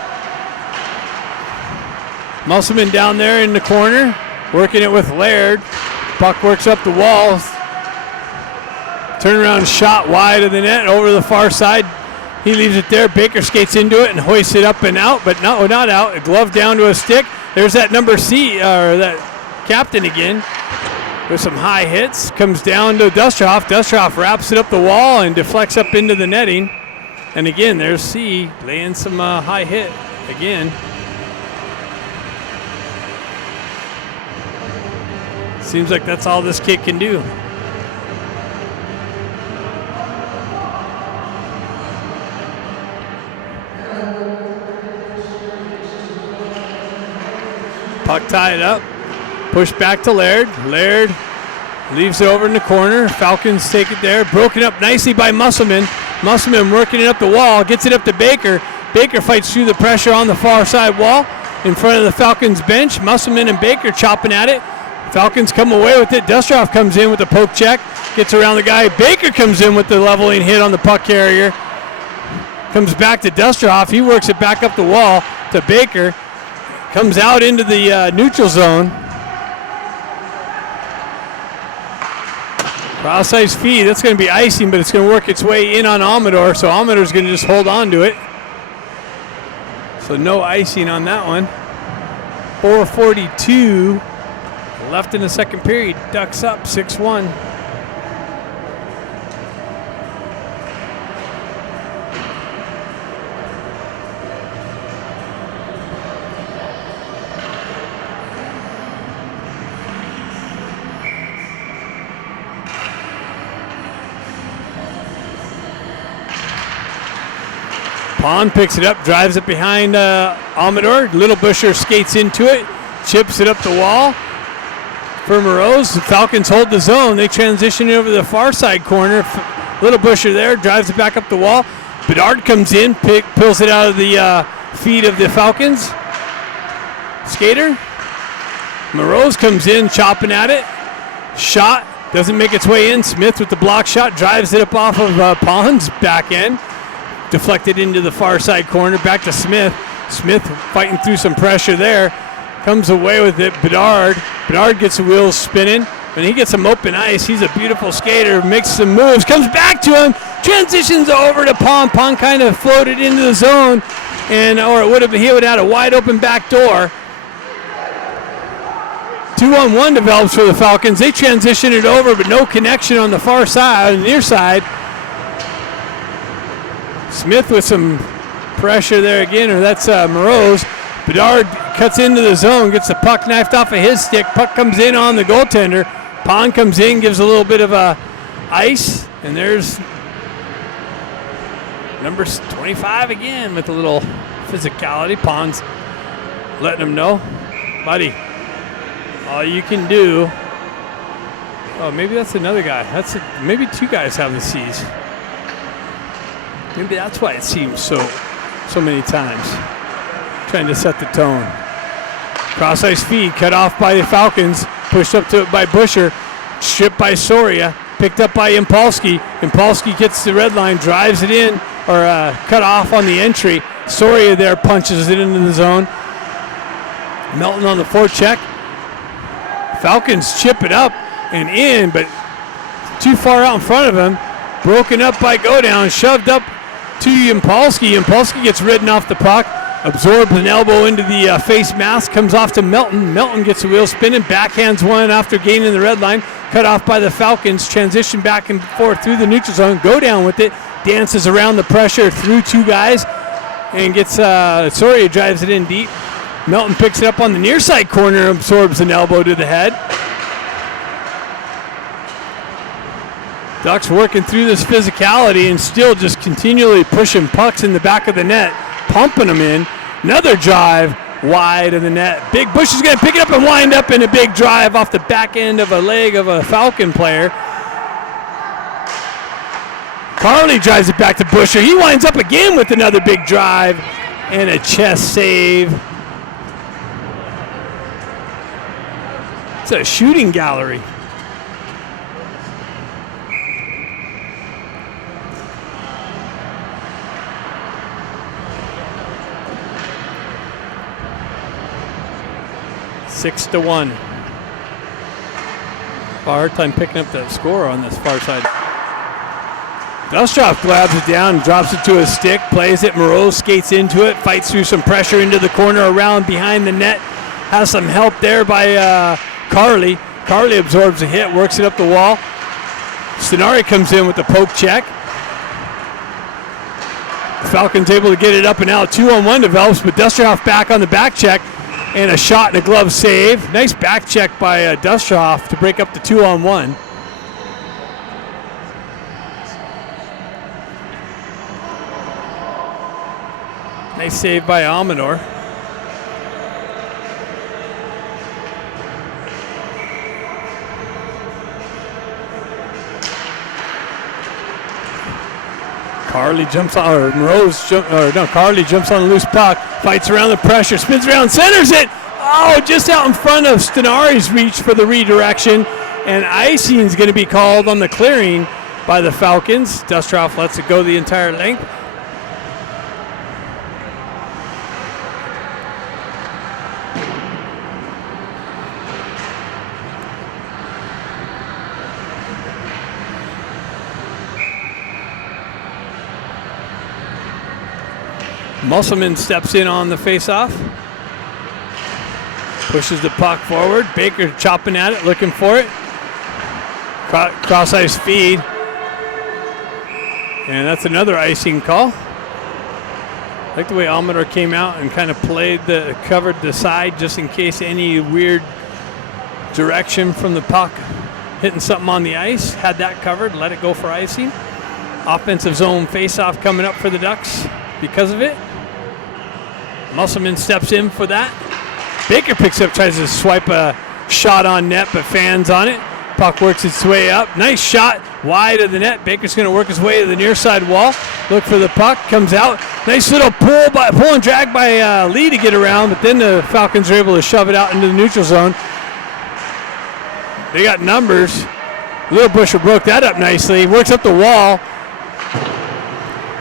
Musselman down there in the corner, working it with Laird. Puck works up the wall. Turnaround shot wide of the net over the far side. He leaves it there. Baker skates into it and hoists it up and out, but no, not out. A glove down to a stick. There's that number C, or that captain again, with some high hits. Comes down to Dusterhoff. Dusterhoff wraps it up the wall and deflects up into the netting. And again, there's C laying some high hit again. Seems like that's all this kid can do. Puck tied up. Push back to Laird. Laird Leaves it over in the corner. Falcons take it there. Broken up nicely by Musselman. Musselman working it up the wall. Gets it up to Baker. Baker fights through the pressure on the far side wall in front of the Falcons bench. Musselman and Baker chopping at it. Falcons come away with it. Dustroff comes in with the poke check. Gets around the guy. Baker comes in with the leveling hit on the puck carrier. Comes back to Dustroff. He works it back up the wall to Baker. Comes out into the neutral zone. Cross-ice feed. That's going to be icing, but it's going to work its way in on Amador. So Amador's going to just hold on to it. So no icing on that one. 4:42 left in the second period. Ducks up 6-1. Pond picks it up, drives it behind Amador. Little Busher skates into it, chips it up the wall for Morose. The Falcons hold the zone. They transition it over to the far side corner. Little Busher there, drives it back up the wall. Bedard comes in, pulls it out of the feet of the Falcons. Skater. Morose comes in, chopping at it. Shot, doesn't make its way in. Smith with the block shot, drives it up off of Pond's back end. Deflected into the far side corner, back to Smith. Smith fighting through some pressure there. Comes away with it. Bedard gets the wheels spinning. When he some open ice, he's a beautiful skater. Makes some moves, comes back to him. Transitions over to Pond. Pond kind of floated into the zone, or he would have had a wide open back door. 2-on-1 develops for the Falcons. They transition it over, but no connection on the far side, on the near side. Smith with some pressure there again, or that's Morose. Bedard cuts into the zone, gets the puck knifed off of his stick. Puck comes in on the goaltender. Pond comes in, gives a little bit of ice, and there's number 25 again with a little physicality. Pond's letting him know, buddy, all you can do. Oh, maybe that's another guy. Maybe two guys have the C's. Maybe that's why it seems so many times. Trying to set the tone. Cross-ice feed, cut off by the Falcons. Pushed up to it by Busher. Stripped by Soria. Picked up by Impulski. Impulski gets the red line, drives it in, or cut off on the entry. Soria there punches it into the zone. Melton on the forecheck. Falcons chip it up and in, but too far out in front of him. Broken up by Godown, shoved up to Impulski. Impulski gets ridden off the puck, absorbs an elbow into the face mask, comes off to Melton. Melton gets the wheel spinning, backhands one after gaining the red line, cut off by the Falcons, transition back and forth through the neutral zone, Godown with it, dances around the pressure through two guys, and gets, Soria drives it in deep. Melton picks it up on the near side corner, absorbs an elbow to the head. Ducks working through this physicality and still just continually pushing pucks in the back of the net, pumping them in. Another drive wide of the net. Big Bush is going to pick it up and wind up in a big drive off the back end of a leg of a Falcon player. Carly drives it back to Busher. He winds up again with another big drive and a chest save. It's a shooting gallery. Six to 1. Hard time picking up that score on this far side. Dustroff grabs it down, drops it to his stick, plays it. Morose skates into it, fights through some pressure into the corner around behind the net. Has some help there by Carly. Carly absorbs a hit, works it up the wall. Stenari comes in with the poke check. The Falcons able to get it up and out. 2-on-1 develops, but Dustroff back on the back check. And a shot and a glove save. Nice back check by Dustroff to break up the 2-on-1. Nice save by Amador. Carly jumps on, or Carly jumps on the loose puck, fights around the pressure, spins around, centers it. Oh, just out in front of Stenari's reach for the redirection, and icing is going to be called on the clearing by the Falcons. Dustroff lets it go the entire length. Musselman steps in on the faceoff. Pushes the puck forward. Baker chopping at it, looking for it. Cross-ice feed. And that's another icing call. I like the way Almador came out and kind of covered the side just in case any weird direction from the puck hitting something on the ice. Had that covered, let it go for icing. Offensive zone faceoff coming up for the Ducks because of it. Musselman steps in for that. Baker picks up, tries to swipe a shot on net, but fans on it. Puck works its way up. Nice shot, wide of the net. Baker's going to work his way to the near side wall. Look for the puck, comes out. Nice little pull and drag by Lee to get around, but then the Falcons are able to shove it out into the neutral zone. They got numbers. Little Busher broke that up nicely. Works up the wall.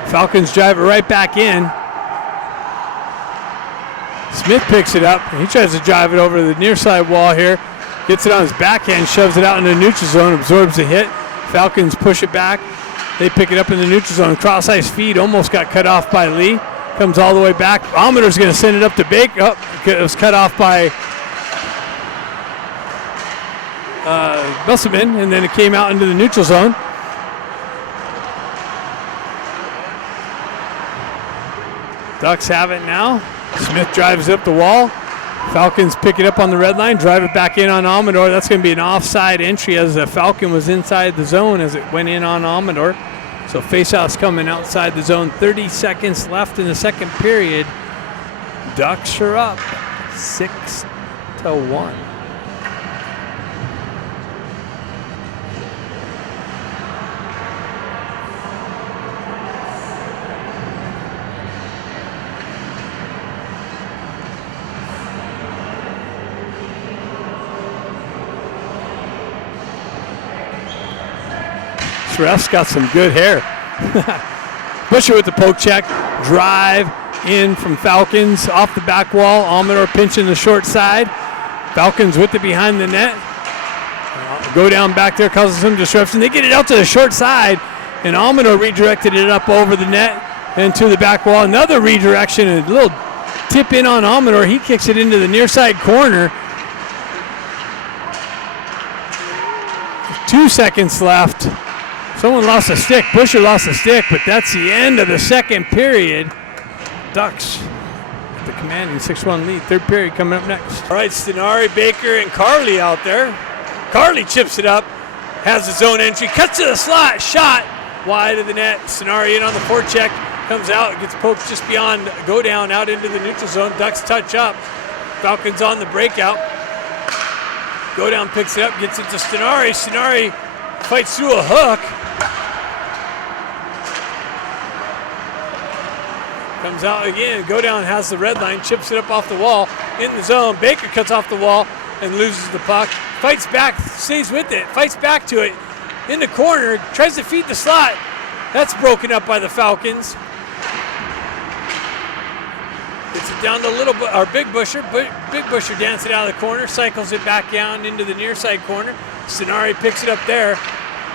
Falcons drive it right back in. Smith picks it up. He tries to drive it over the near side wall here. Gets it on his backhand, shoves it out in the neutral zone, absorbs the hit. Falcons push it back. They pick it up in the neutral zone. Cross-ice feed almost got cut off by Lee. Comes all the way back. Almador's going to send it up to Baker. Oh, it was cut off by Musselman, and then it came out into the neutral zone. Ducks have it now. Smith drives up the wall. Falcons pick it up on the red line, drive it back in on Almador. That's going to be an offside entry as the Falcon was inside the zone as it went in on Almador. So faceoff's coming outside the zone. 30 seconds left in the second period. Ducks are up 6-1. Ref's got some good hair. Busher with the poke check. Drive in from Falcons off the back wall. Almador pinching the short side. Falcons with it behind the net. Go down back there, causes some disruption. They get it out to the short side, and Almador redirected it up over the net and to the back wall. Another redirection, a little tip in on Almador. He kicks it into the near side corner. 2 seconds left. Someone lost a stick. Busher lost a stick, but that's the end of the second period. Ducks with the commanding 6-1 lead. Third period coming up next. All right, Stenari, Baker, and Carly out there. Carly chips it up, has his own entry, cuts to the slot, shot wide of the net. Stenari in on the forecheck, comes out, gets poked just beyond, go down out into the neutral zone. Ducks touch up. Falcons on the breakout. Go down picks it up, gets it to Stenari. Stenari fights through a hook. Comes out again, go down, has the red line, chips it up off the wall, in the zone. Baker cuts off the wall and loses the puck. Fights back, stays with it, fights back to it. In the corner, tries to feed the slot. That's broken up by the Falcons. Gets it down to Big Busher. Big Busher dances it out of the corner, cycles it back down into the near side corner. Stenari picks it up there,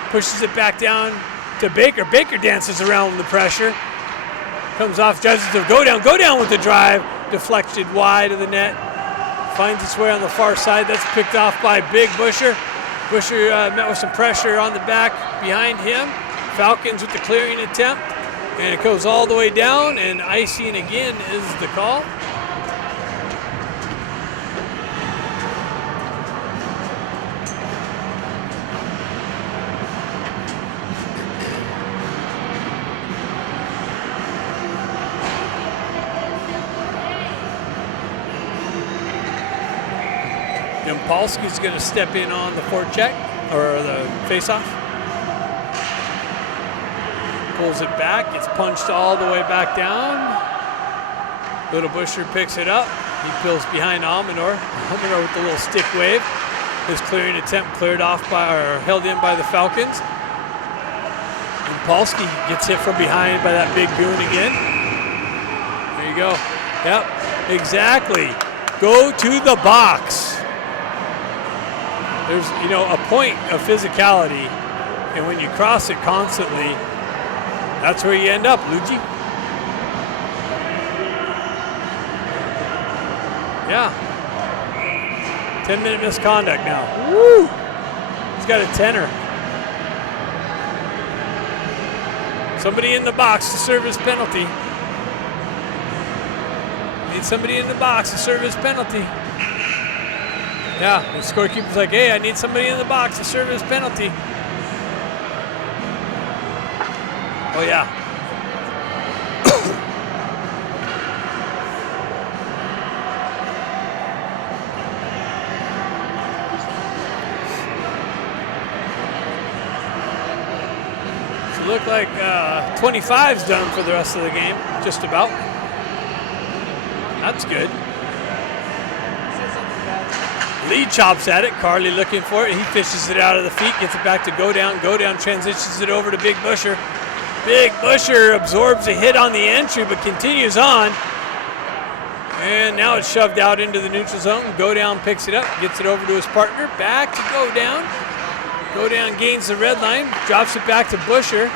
pushes it back down to Baker. Baker dances around with the pressure. Comes off, judges to go down with the drive, deflected wide of the net, finds its way on the far side. That's picked off by Big Busher. Busher met with some pressure on the back behind him. Falcons with the clearing attempt, and it goes all the way down, and icing again is the call. Polsky's going to step in on the forecheck, or the faceoff. Pulls it back. Gets punched all the way back down. Little Busher picks it up. He peels behind Almanor. Almanor with the little stick wave. His clearing attempt cleared off or held in by the Falcons. And Polsky gets hit from behind by that big goon again. There you go. Yep, exactly. Go to the box. There's, a point of physicality, and when you cross it constantly, that's where you end up, Luigi. Yeah. 10-minute misconduct now. Woo! He's got a 10er. Somebody in the box to serve his penalty. Need somebody in the box to serve his penalty. Yeah, the scorekeeper's like, hey, I need somebody in the box to serve his penalty. Oh, yeah. So look like 25's done for the rest of the game, just about. That's good. Lee chops at it. Carly looking for it. He fishes it out of the feet, gets it back to go down. Go down transitions it over to Big Busher. Big Busher absorbs a hit on the entry, but continues on. And now it's shoved out into the neutral zone. Go down picks it up, gets it over to his partner. Back to go down. Go down gains the red line, drops it back to Busher.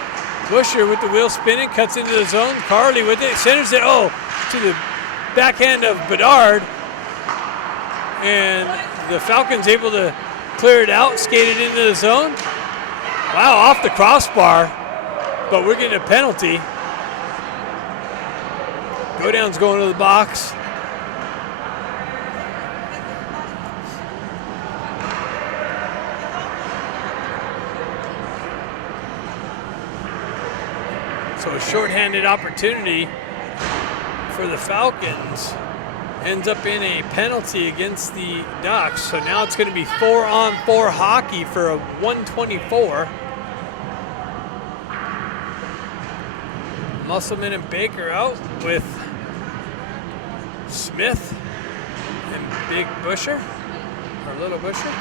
Busher with the wheel spinning, cuts into the zone. Carly with it, centers it. Oh, to the backhand of Bedard. And the Falcons able to clear it out, skate it into the zone. Wow, off the crossbar, but we're getting a penalty. Go down's going to the box. So a shorthanded opportunity for the Falcons. Ends up in a penalty against the Ducks. So now it's going to be 4-on-4 hockey for a 124. Musselman and Baker out with Smith and Big Busher, or Little Busher.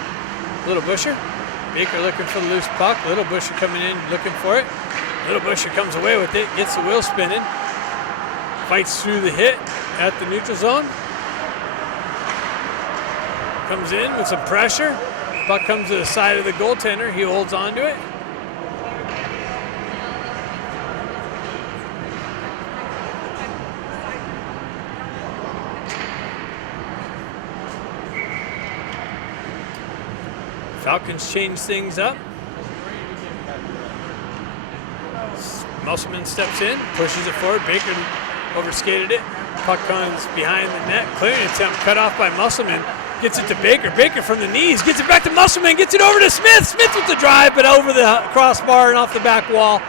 Little Busher. Baker looking for the loose puck. Little Busher coming in looking for it. Little Busher comes away with it, gets the wheel spinning, fights through the hit at the neutral zone. Comes in with some pressure. Puck comes to the side of the goaltender. He holds on to it. Falcons change things up. Musselman steps in, pushes it forward. Baker overskated it. Puck comes behind the net. Clearing attempt cut off by Musselman. Gets it to Baker. Baker from the knees. Gets it back to Musselman. Gets it over to Smith. Smith with the drive, but over the crossbar and off the back wall.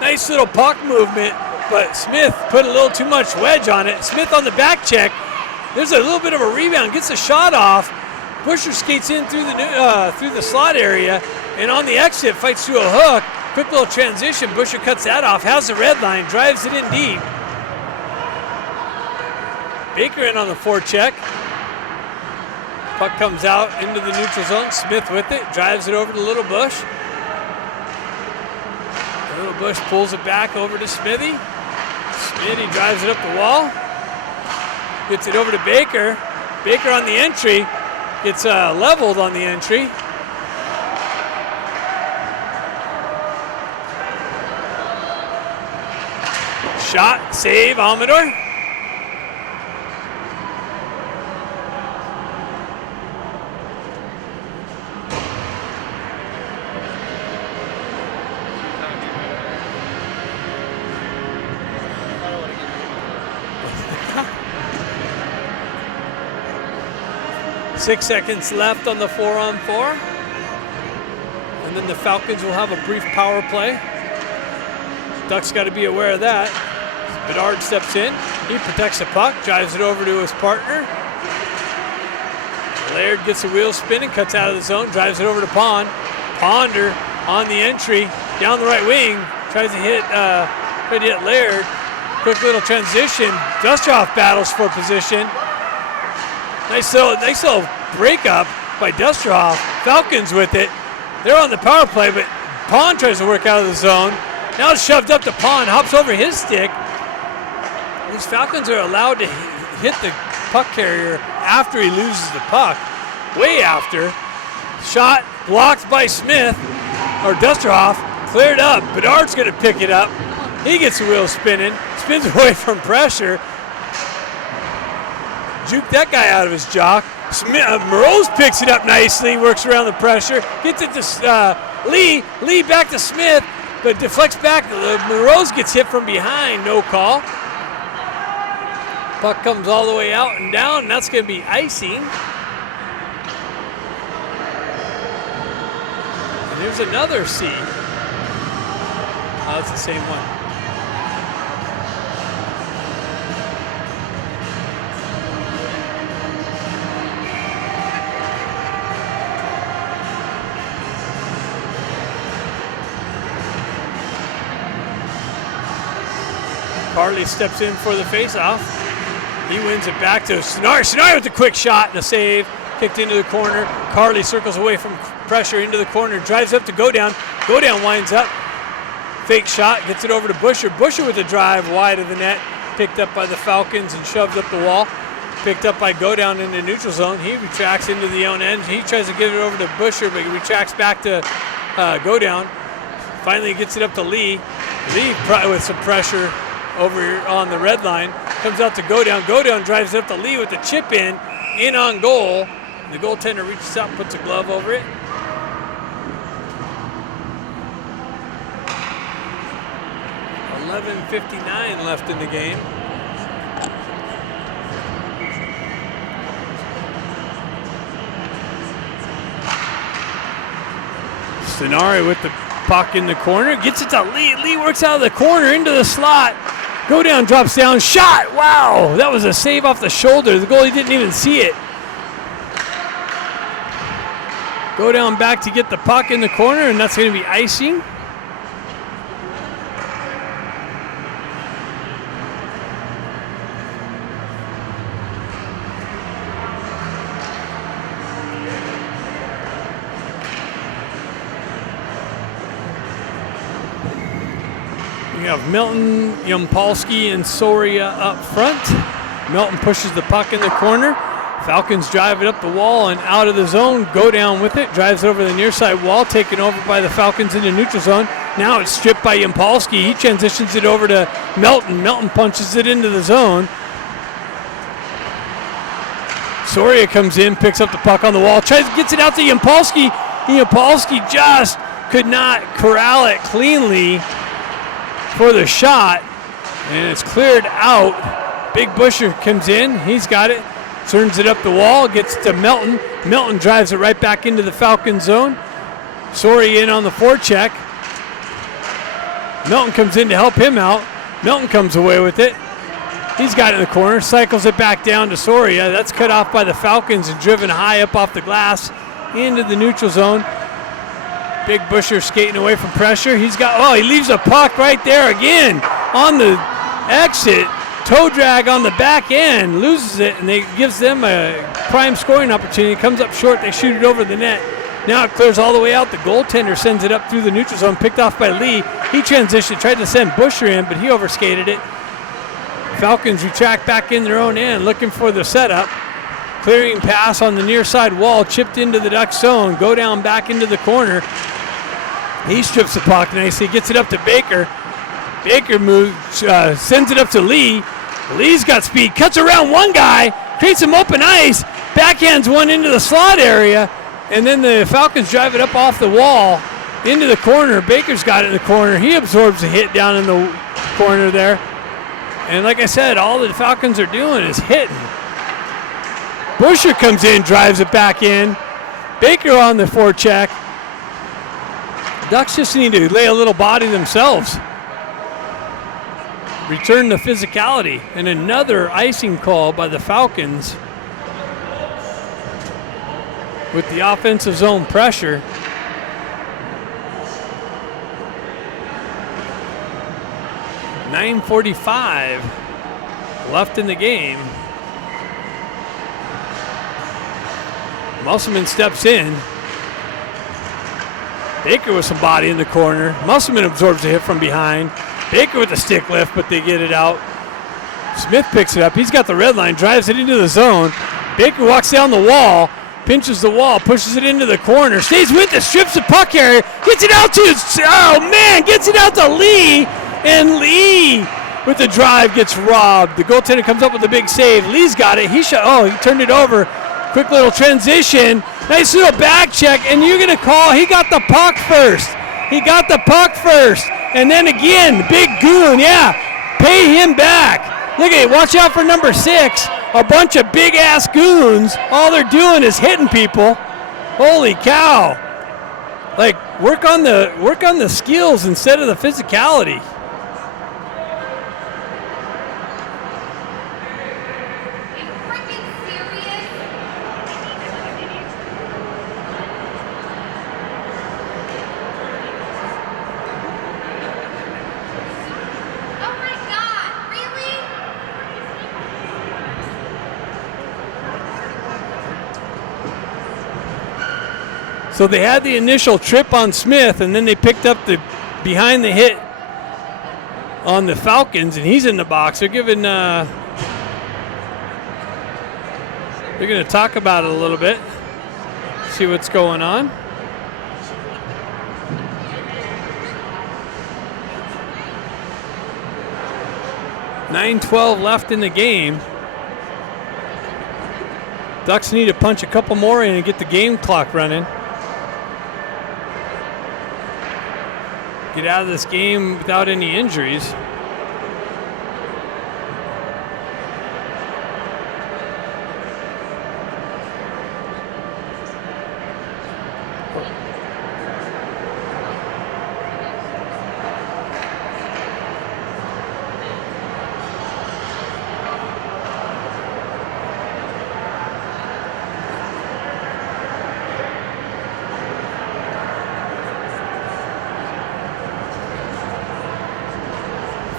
Nice little puck movement, but Smith put a little too much wedge on it. Smith on the back check. There's a little bit of a rebound. Gets the shot off. Busher skates in through the slot area, and on the exit fights through a hook. Quick little transition. Busher cuts that off. Has the red line. Drives it in deep. Baker in on the forecheck. Puck comes out into the neutral zone. Smith with it. Drives it over to Little Bush. Little Bush pulls it back over to Smithy. Smithy drives it up the wall. Gets it over to Baker. Baker on the entry. Gets leveled on the entry. Shot, save, Almador. Six seconds left on the 4-on-4. And then the Falcons will have a brief power play. Ducks got to be aware of that. Bedard steps in. He protects the puck, drives it over to his partner. Laird gets the wheel spinning, cuts out of the zone, drives it over to Pond. Ponder on the entry, down the right wing, Tries to hit Laird. Quick little transition. Dustroff battles for position. Nice little breakup by Dustroff. Falcons with it. They're on the power play, but Pond tries to work out of the zone. Now it's shoved up to Pond, hops over his stick. These Falcons are allowed to hit the puck carrier after he loses the puck. Way after. Shot blocked by Smith, or Dustroff, cleared up. Bedard's going to pick it up. He gets the wheel spinning, spins away from pressure. Juke that guy out of his jock. Morose picks it up nicely, works around the pressure, gets it to Lee. Lee back to Smith, but deflects back. Morose gets hit from behind, no call. Puck comes all the way out and down, and that's going to be icing. And there's another C. Oh, it's the same one. Carly steps in for the faceoff. He wins it back to Scenario. Scenario with a quick shot and a save. Kicked into the corner. Carly circles away from pressure into the corner. Drives up to go down. Go down winds up. Fake shot. Gets it over to Busher. Busher with a drive wide of the net. Picked up by the Falcons and shoved up the wall. Picked up by Go Down in the neutral zone. He retracts into the own end. He tries to get it over to Busher, but he retracts back to Go Down. Finally gets it up to Lee. Lee with some pressure over on the red line, comes out to Go Down. Go Down drives up to Lee with the chip in on goal. The goaltender reaches out and puts a glove over it. .11:59 left in the game. Stenari with the puck in the corner, gets it to Lee. Lee works out of the corner into the slot. Go Down, drops down, shot! Wow, that was a save off the shoulder. The goalie didn't even see it. Go Down back to get the puck in the corner, and that's going to be icing. We have Milton, Yampolsky, and Soria up front. Milton pushes the puck in the corner. Falcons drive it up the wall and out of the zone. Go Down with it. Drives over the near side wall. Taken over by the Falcons in the neutral zone. Now it's stripped by Yampolsky. He transitions it over to Milton. Milton punches it into the zone. Soria comes in, picks up the puck on the wall. Gets it out to Yampolsky. Yampolsky just could not corral it cleanly for the shot, and it's cleared out. Big Busher comes in, he's got it, turns it up the wall, gets to Melton. Melton drives it right back into the Falcon zone. Soria in on the forecheck. Melton comes in to help him out. Melton comes away with it. He's got it in the corner, cycles it back down to Soria. That's cut off by the Falcons and driven high up off the glass into the neutral zone. Big Busher skating away from pressure. He leaves a puck right there again on the exit. Toe drag on the back end, loses it, and gives them a prime scoring opportunity. Comes up short, they shoot it over the net. Now it clears all the way out. The goaltender sends it up through the neutral zone, picked off by Lee. He transitioned, tried to send Busher in, but he overskated it. Falcons retract back in their own end, looking for the setup. Clearing pass on the near side wall, chipped into the Duck zone. Go Down back into the corner. He strips the puck nicely, gets it up to Baker. Baker moves, sends it up to Lee. Lee's got speed, cuts around one guy, creates some open ice, backhands one into the slot area, and then the Falcons drive it up off the wall into the corner. Baker's got it in the corner. He absorbs a hit down in the corner there. And like I said, all the Falcons are doing is hitting. Busher comes in, drives it back in. Baker on the forecheck. Ducks just need to lay a little body themselves. Return the physicality. And another icing call by the Falcons with the offensive zone pressure. 9:45 left in the game. Musselman steps in. Baker with some body in the corner. Musselman absorbs a hit from behind. Baker with the stick lift, but they get it out. Smith picks it up. He's got the red line, drives it into the zone. Baker walks down the wall, pinches the wall, pushes it into the corner, stays with it, strips the puck carrier, gets it out to, gets it out to Lee, and Lee with the drive gets robbed. The goaltender comes up with a big save. Lee's got it. He turned it over. Quick little transition. Nice little back check, and you're going to call, he got the puck first. And then again, big goon, pay him back. Look at it, watch out for number 6. A bunch of big-ass goons. All they're doing is hitting people. Holy cow. Like, work on the skills instead of the physicality. So they had the initial trip on Smith, and then they picked up the behind the hit on the Falcons, and he's in the box. They're giving. They're going to talk about it a little bit, see what's going on. .9:12 left in the game. Ducks need to punch a couple more in and get the game clock running. Get out of this game without any injuries.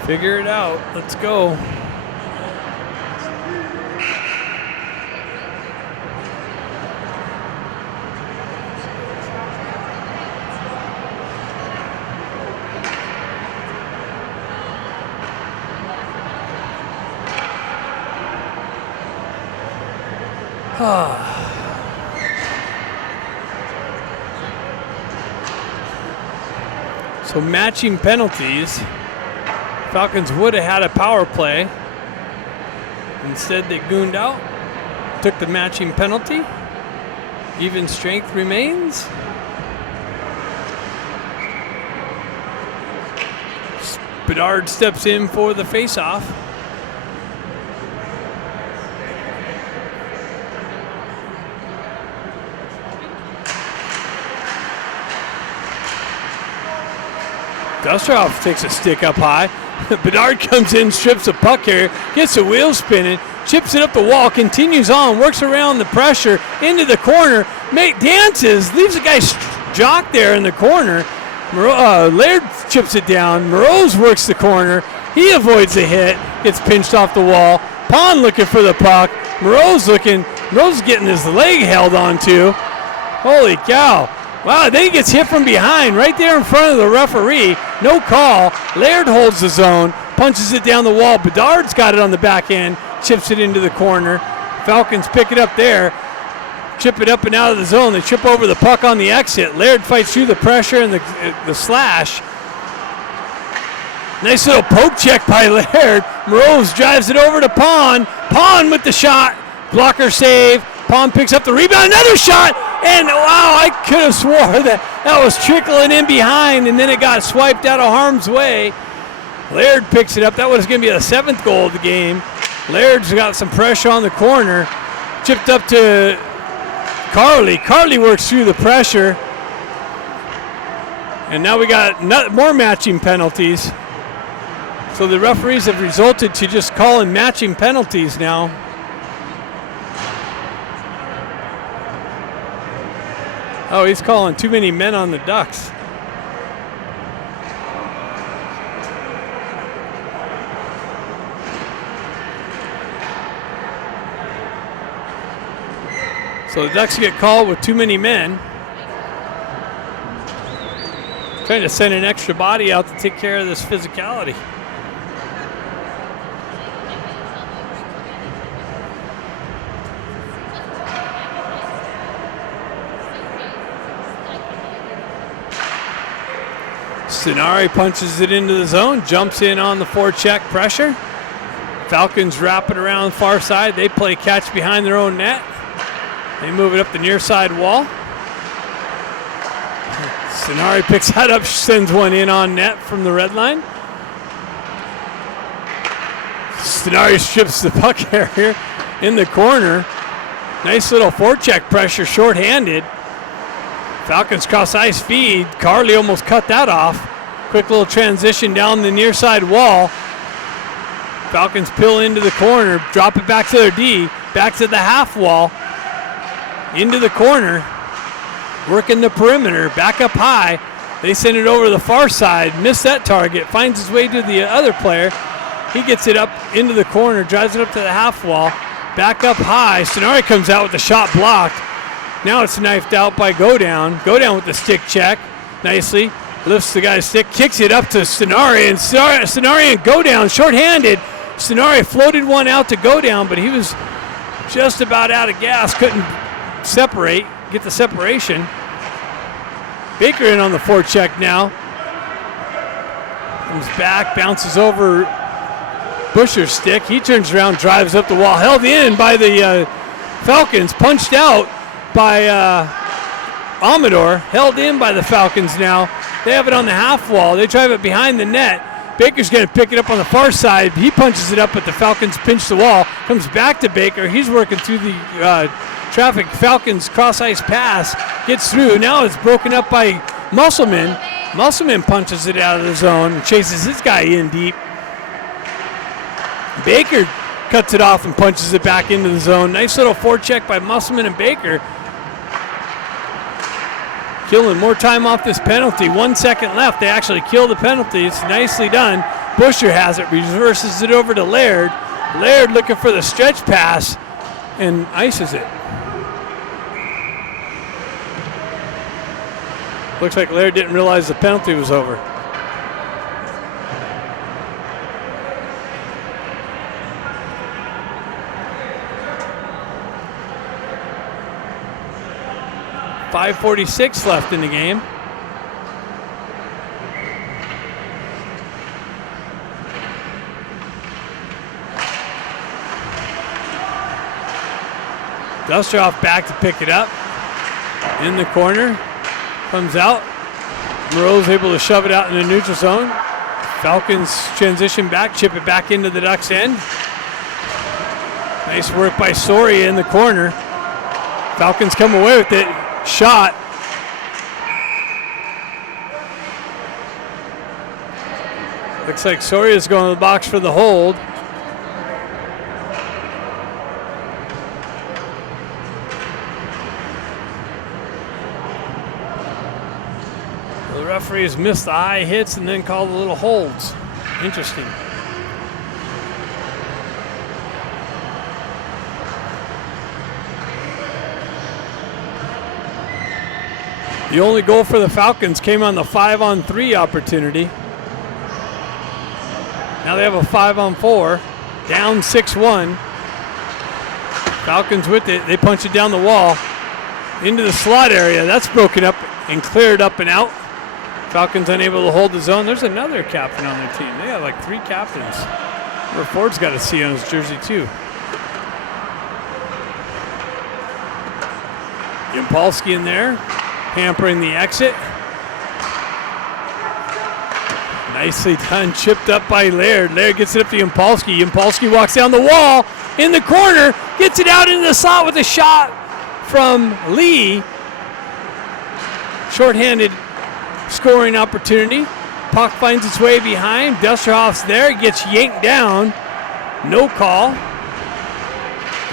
Figure it out. Let's go. So matching penalties. Falcons would have had a power play. Instead, they gooned out, took the matching penalty. Even strength remains. Bedard steps in for the faceoff. Dustrov takes a stick up high. Bedard comes in, strips the puck carrier, gets the wheel spinning, chips it up the wall, continues on, works around the pressure, into the corner, dances, leaves a guy jock there in the corner. Laird chips it down. Moreau's works the corner. He avoids the hit, gets pinched off the wall. Pond looking for the puck. Moreau's getting his leg held onto. Holy cow. Wow, then he gets hit from behind, right there in front of the referee. No call. Laird holds the zone, punches it down the wall. Bedard's got it on the back end, chips it into the corner. Falcons pick it up there, chip it up and out of the zone. They trip over the puck on the exit. Laird fights through the pressure and the slash. Nice little poke check by Laird. Moreau drives it over to Pond. Pond with the shot. Blocker save. Pond picks up the rebound. Another shot. And wow, I could have swore that was trickling in behind, and then it got swiped out of harm's way. Laird picks it up. That was going to be the 7th goal of the game. Laird's got some pressure on the corner. Chipped up to Carly. Carly works through the pressure. And now we got more matching penalties. So the referees have resulted to just calling matching penalties now. Oh, he's calling too many men on the Ducks. So the Ducks get called with too many men. Trying to send an extra body out to take care of this physicality. Stenari punches it into the zone, jumps in on the forecheck pressure. Falcons wrap it around the far side. They play catch behind their own net. They move it up the near side wall. Stenari picks that up, sends one in on net from the red line. Stenari strips the puck carrier in the corner. Nice little forecheck pressure, shorthanded. Falcons cross ice feed. Carly almost cut that off. Quick little transition down the near side wall. Falcons peel into the corner, drop it back to their D, back to the half wall, into the corner, working the perimeter, back up high. They send it over to the far side, miss that target, finds his way to the other player. He gets it up into the corner, drives it up to the half wall, back up high. Stenari comes out with the shot blocked. Now it's knifed out by Go Down. Go Down with the stick check nicely. Lifts the guy's stick, kicks it up to Stenari, and Stenari and Go Down shorthanded. Stenari floated one out to Go Down, but he was just about out of gas, couldn't separate, get the separation. Baker in on the forecheck now. Comes back, bounces over Busher's stick. He turns around, drives up the wall, held in by the Falcons, punched out by Amador, held in by the Falcons now. They have it on the half wall. They drive it behind the net. Baker's going to pick it up on the far side. He punches it up, but the Falcons pinch the wall. Comes back to Baker. He's working through the traffic. Falcons cross ice pass. Gets through. Now it's broken up by Musselman. Musselman punches it out of the zone and chases his guy in deep. Baker cuts it off and punches it back into the zone. Nice little forecheck by Musselman and Baker. Killing more time off this penalty. 1 second left. They actually kill the penalty. It's nicely done. Busher has it, reverses it over to Laird. Laird looking for the stretch pass and ices it. Looks like Laird didn't realize the penalty was over. .546 left in the game. Dusteroff back to pick it up. In the corner. Comes out. Moreau's able to shove it out in the neutral zone. Falcons transition back, chip it back into the Ducks' end. Nice work by Soria in the corner. Falcons come away with it. Shot. Looks like Soria's going to the box for the hold. The referees missed the eye hits and then called the little holds. Interesting. The only goal for the Falcons came on the 5-on-3 opportunity. Now they have a 5-on-4, down 6-1. Falcons with it. They punch it down the wall into the slot area. That's broken up and cleared up and out. Falcons unable to hold the zone. There's another captain on their team. They have like 3 captains. Where Ford's got a C on his jersey too. Impolsky in there, hampering the exit. Nicely done, chipped up by Laird. Laird gets it up to Impolsky. Impolsky walks down the wall in the corner, gets it out into the slot with a shot from Lee. Shorthanded scoring opportunity. Puck finds its way behind. Dusterhoff's there, gets yanked down. No call.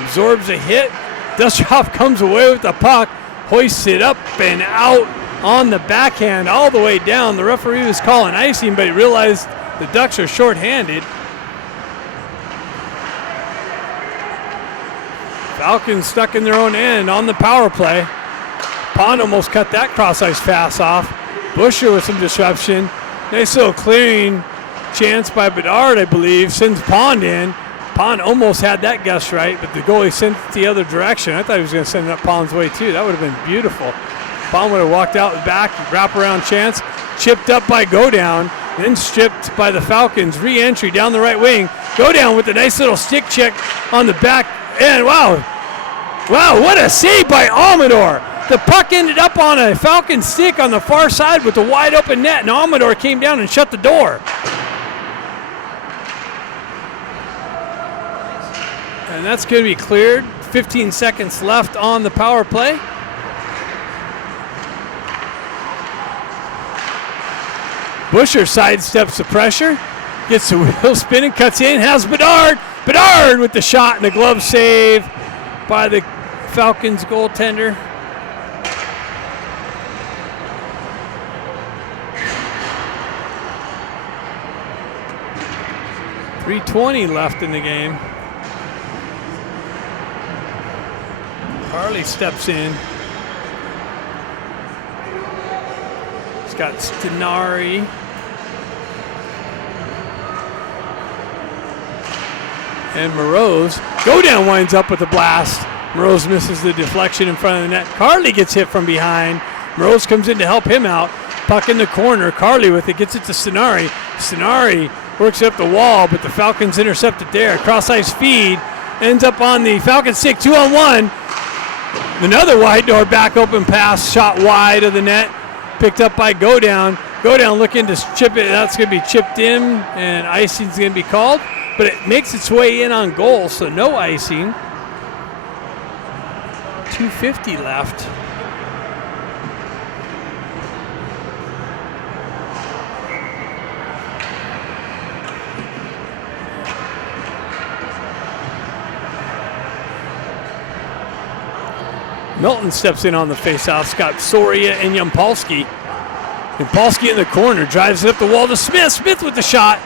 Absorbs a hit. Dusterhoff comes away with the puck, hoists it up and out on the backhand all the way down. The referee was calling icing, but he realized the Ducks are shorthanded. Falcons stuck in their own end on the power play. Pond almost cut that cross-ice pass off. Busher with some disruption. Nice little clearing chance by Bedard, I believe. Sends Pond in. Pond almost had that guess right, but the goalie sent it the other direction. I thought he was going to send it up Pond's way too. That would have been beautiful. Pond would have walked out the back, wraparound chance. Chipped up by Godown, then stripped by the Falcons. Re-entry down the right wing. Godown with a nice little stick check on the back end. Wow, what a save by Amador. The puck ended up on a Falcon stick on the far side with the wide open net, and Amador came down and shut the door. And that's going to be cleared. 15 seconds left on the power play. Busher sidesteps the pressure, gets the wheel spinning, cuts in, has Bedard. Bedard with the shot and the glove save by the Falcons goaltender. .320 left in the game. Harley steps in. He's got Stenari. And Moroz. Godown winds up with the blast. Moroz misses the deflection in front of the net. Carley gets hit from behind. Moroz comes in to help him out. Puck in the corner. Carley with it, gets it to Stenari. Stenari works up the wall, but the Falcons intercept it there. Cross-ice feed. Ends up on the Falcon stick, 2-on-1. Another wide door back open pass, shot wide of the net. Picked up by Godown. Godown looking to chip it. That's going to be chipped in, and icing's going to be called. But it makes its way in on goal, so no icing. 2:50 left. Milton steps in on the faceoff. Got Soria and Yampolsky. Yampolsky in the corner, drives it up the wall to Smith. Smith with the shot.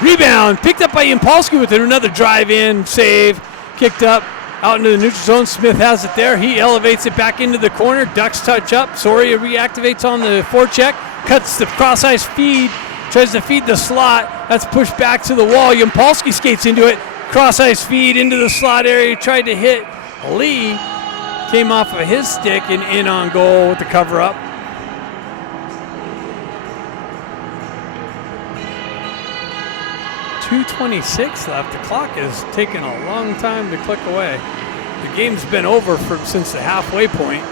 Rebound, picked up by Yampolsky with another drive-in save. Kicked up out into the neutral zone. Smith has it there. He elevates it back into the corner. Ducks touch up. Soria reactivates on the forecheck. Cuts the cross-ice feed. Tries to feed the slot. That's pushed back to the wall. Yampolsky skates into it. Cross-ice feed into the slot area. Tried to hit Lee. Came off of his stick and in on goal with the cover-up. .226 left. The clock is taking a long time to click away. The game's been over since the halfway point.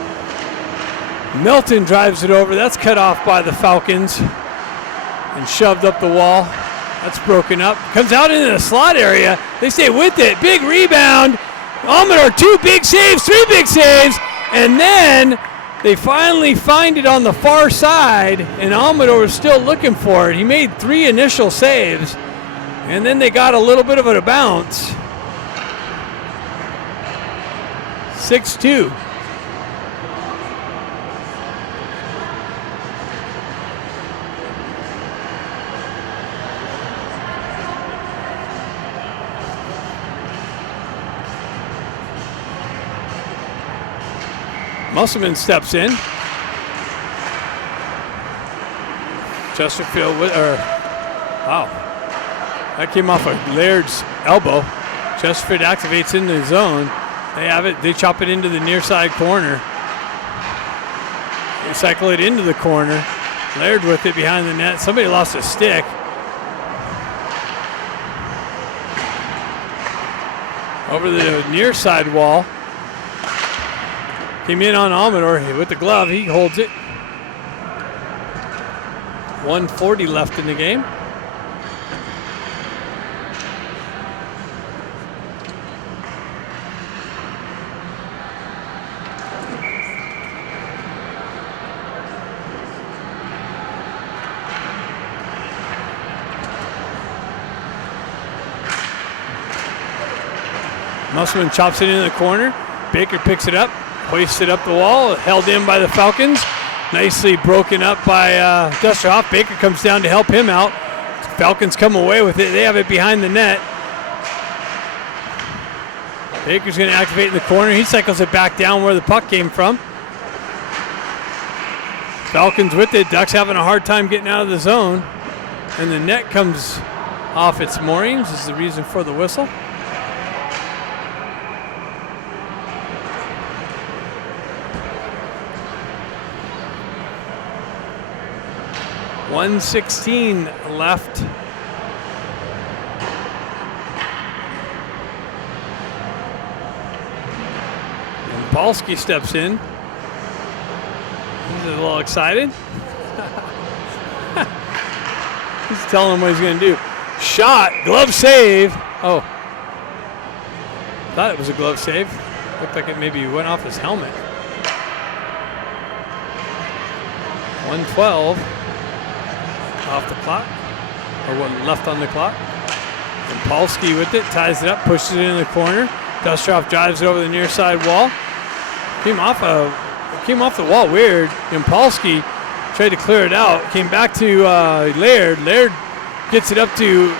Milton drives it over. That's cut off by the Falcons and shoved up the wall. That's broken up. Comes out into the slot area. They stay with it. Big rebound. Amador, 2 big saves, 3 big saves, and then they finally find it on the far side, and Amador was still looking for it. He made 3 initial saves, and then they got a little bit of a bounce. 6-2. Musselman steps in. Chesterfield, wow. That came off of Laird's elbow. Chesterfield activates in the zone. They have it. They chop it into the near side corner. They cycle it into the corner. Laird with it behind the net. Somebody lost a stick. Over the near side wall. Came in on Amador with the glove. He holds it. 1:40 left in the game. Musselman chops it into the corner. Baker picks it up. Hoists it up the wall, held in by the Falcons. Nicely broken up by Dusterhoff. Baker comes down to help him out. Falcons come away with it. They have it behind the net. Baker's going to activate in the corner. He cycles it back down where the puck came from. Falcons with it. Ducks having a hard time getting out of the zone. And the net comes off its moorings is the reason for the whistle. .116 left. And Polsky steps in. He's a little excited. He's telling him what he's going to do. Shot, glove save. Oh, thought it was a glove save. Looked like it maybe went off his helmet. 112 off the clock, or one left on the clock. And Polsky with it, ties it up, pushes it in the corner. Dustroff drives it over the near side wall. Came off the wall weird. And Polsky tried to clear it out. Came back to Laird. Laird gets it up to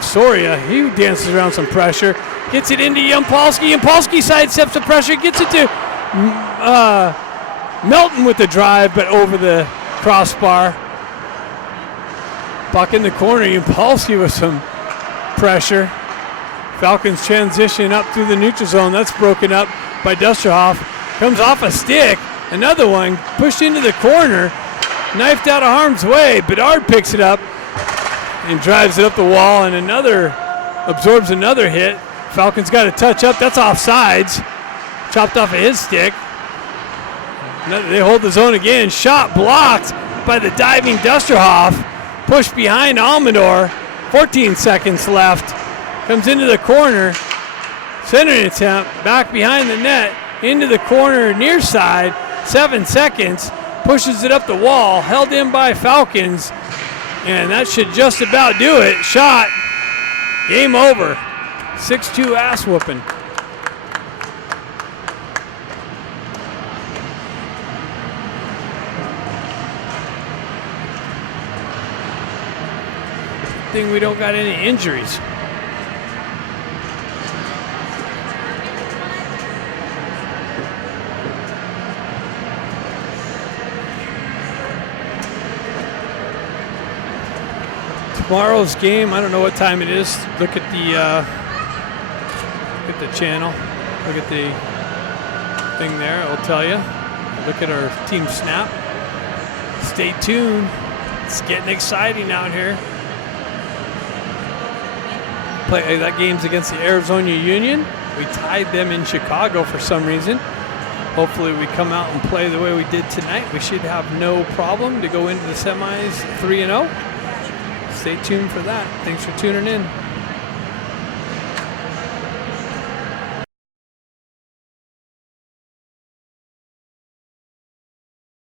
Soria. He dances around some pressure. Gets it into Yampolsky. Yampolsky sidesteps the pressure. Gets it to Melton with the drive, but over the crossbar. Puck in the corner. Yampolsky with some pressure. Falcons transition up through the neutral zone. That's broken up by Dusterhoff. Comes off a stick. Another one pushed into the corner. Knifed out of harm's way. Bedard picks it up and drives it up the wall, and absorbs another hit. Falcons got a touch up. That's offsides. Chopped off of his stick. They hold the zone again. Shot blocked by the diving Dusterhoff. Pushed behind Almador. 14 seconds left. Comes into the corner. Centering attempt. Back behind the net. Into the corner near side. 7 seconds. Pushes it up the wall. Held in by Falcons. And that should just about do it. Shot. Game over. 6-2 ass whooping. Thing we don't got any injuries. Tomorrow's game, I don't know what time it is. Look at the channel. Look at the thing there. It will tell you. Look at our team snap. Stay tuned. It's getting exciting out here. That game's against the Arizona Union. We tied them in Chicago for some reason. Hopefully we come out and play the way we did tonight. We should have no problem to go into the semis 3-0. Stay tuned for that. Thanks for tuning in.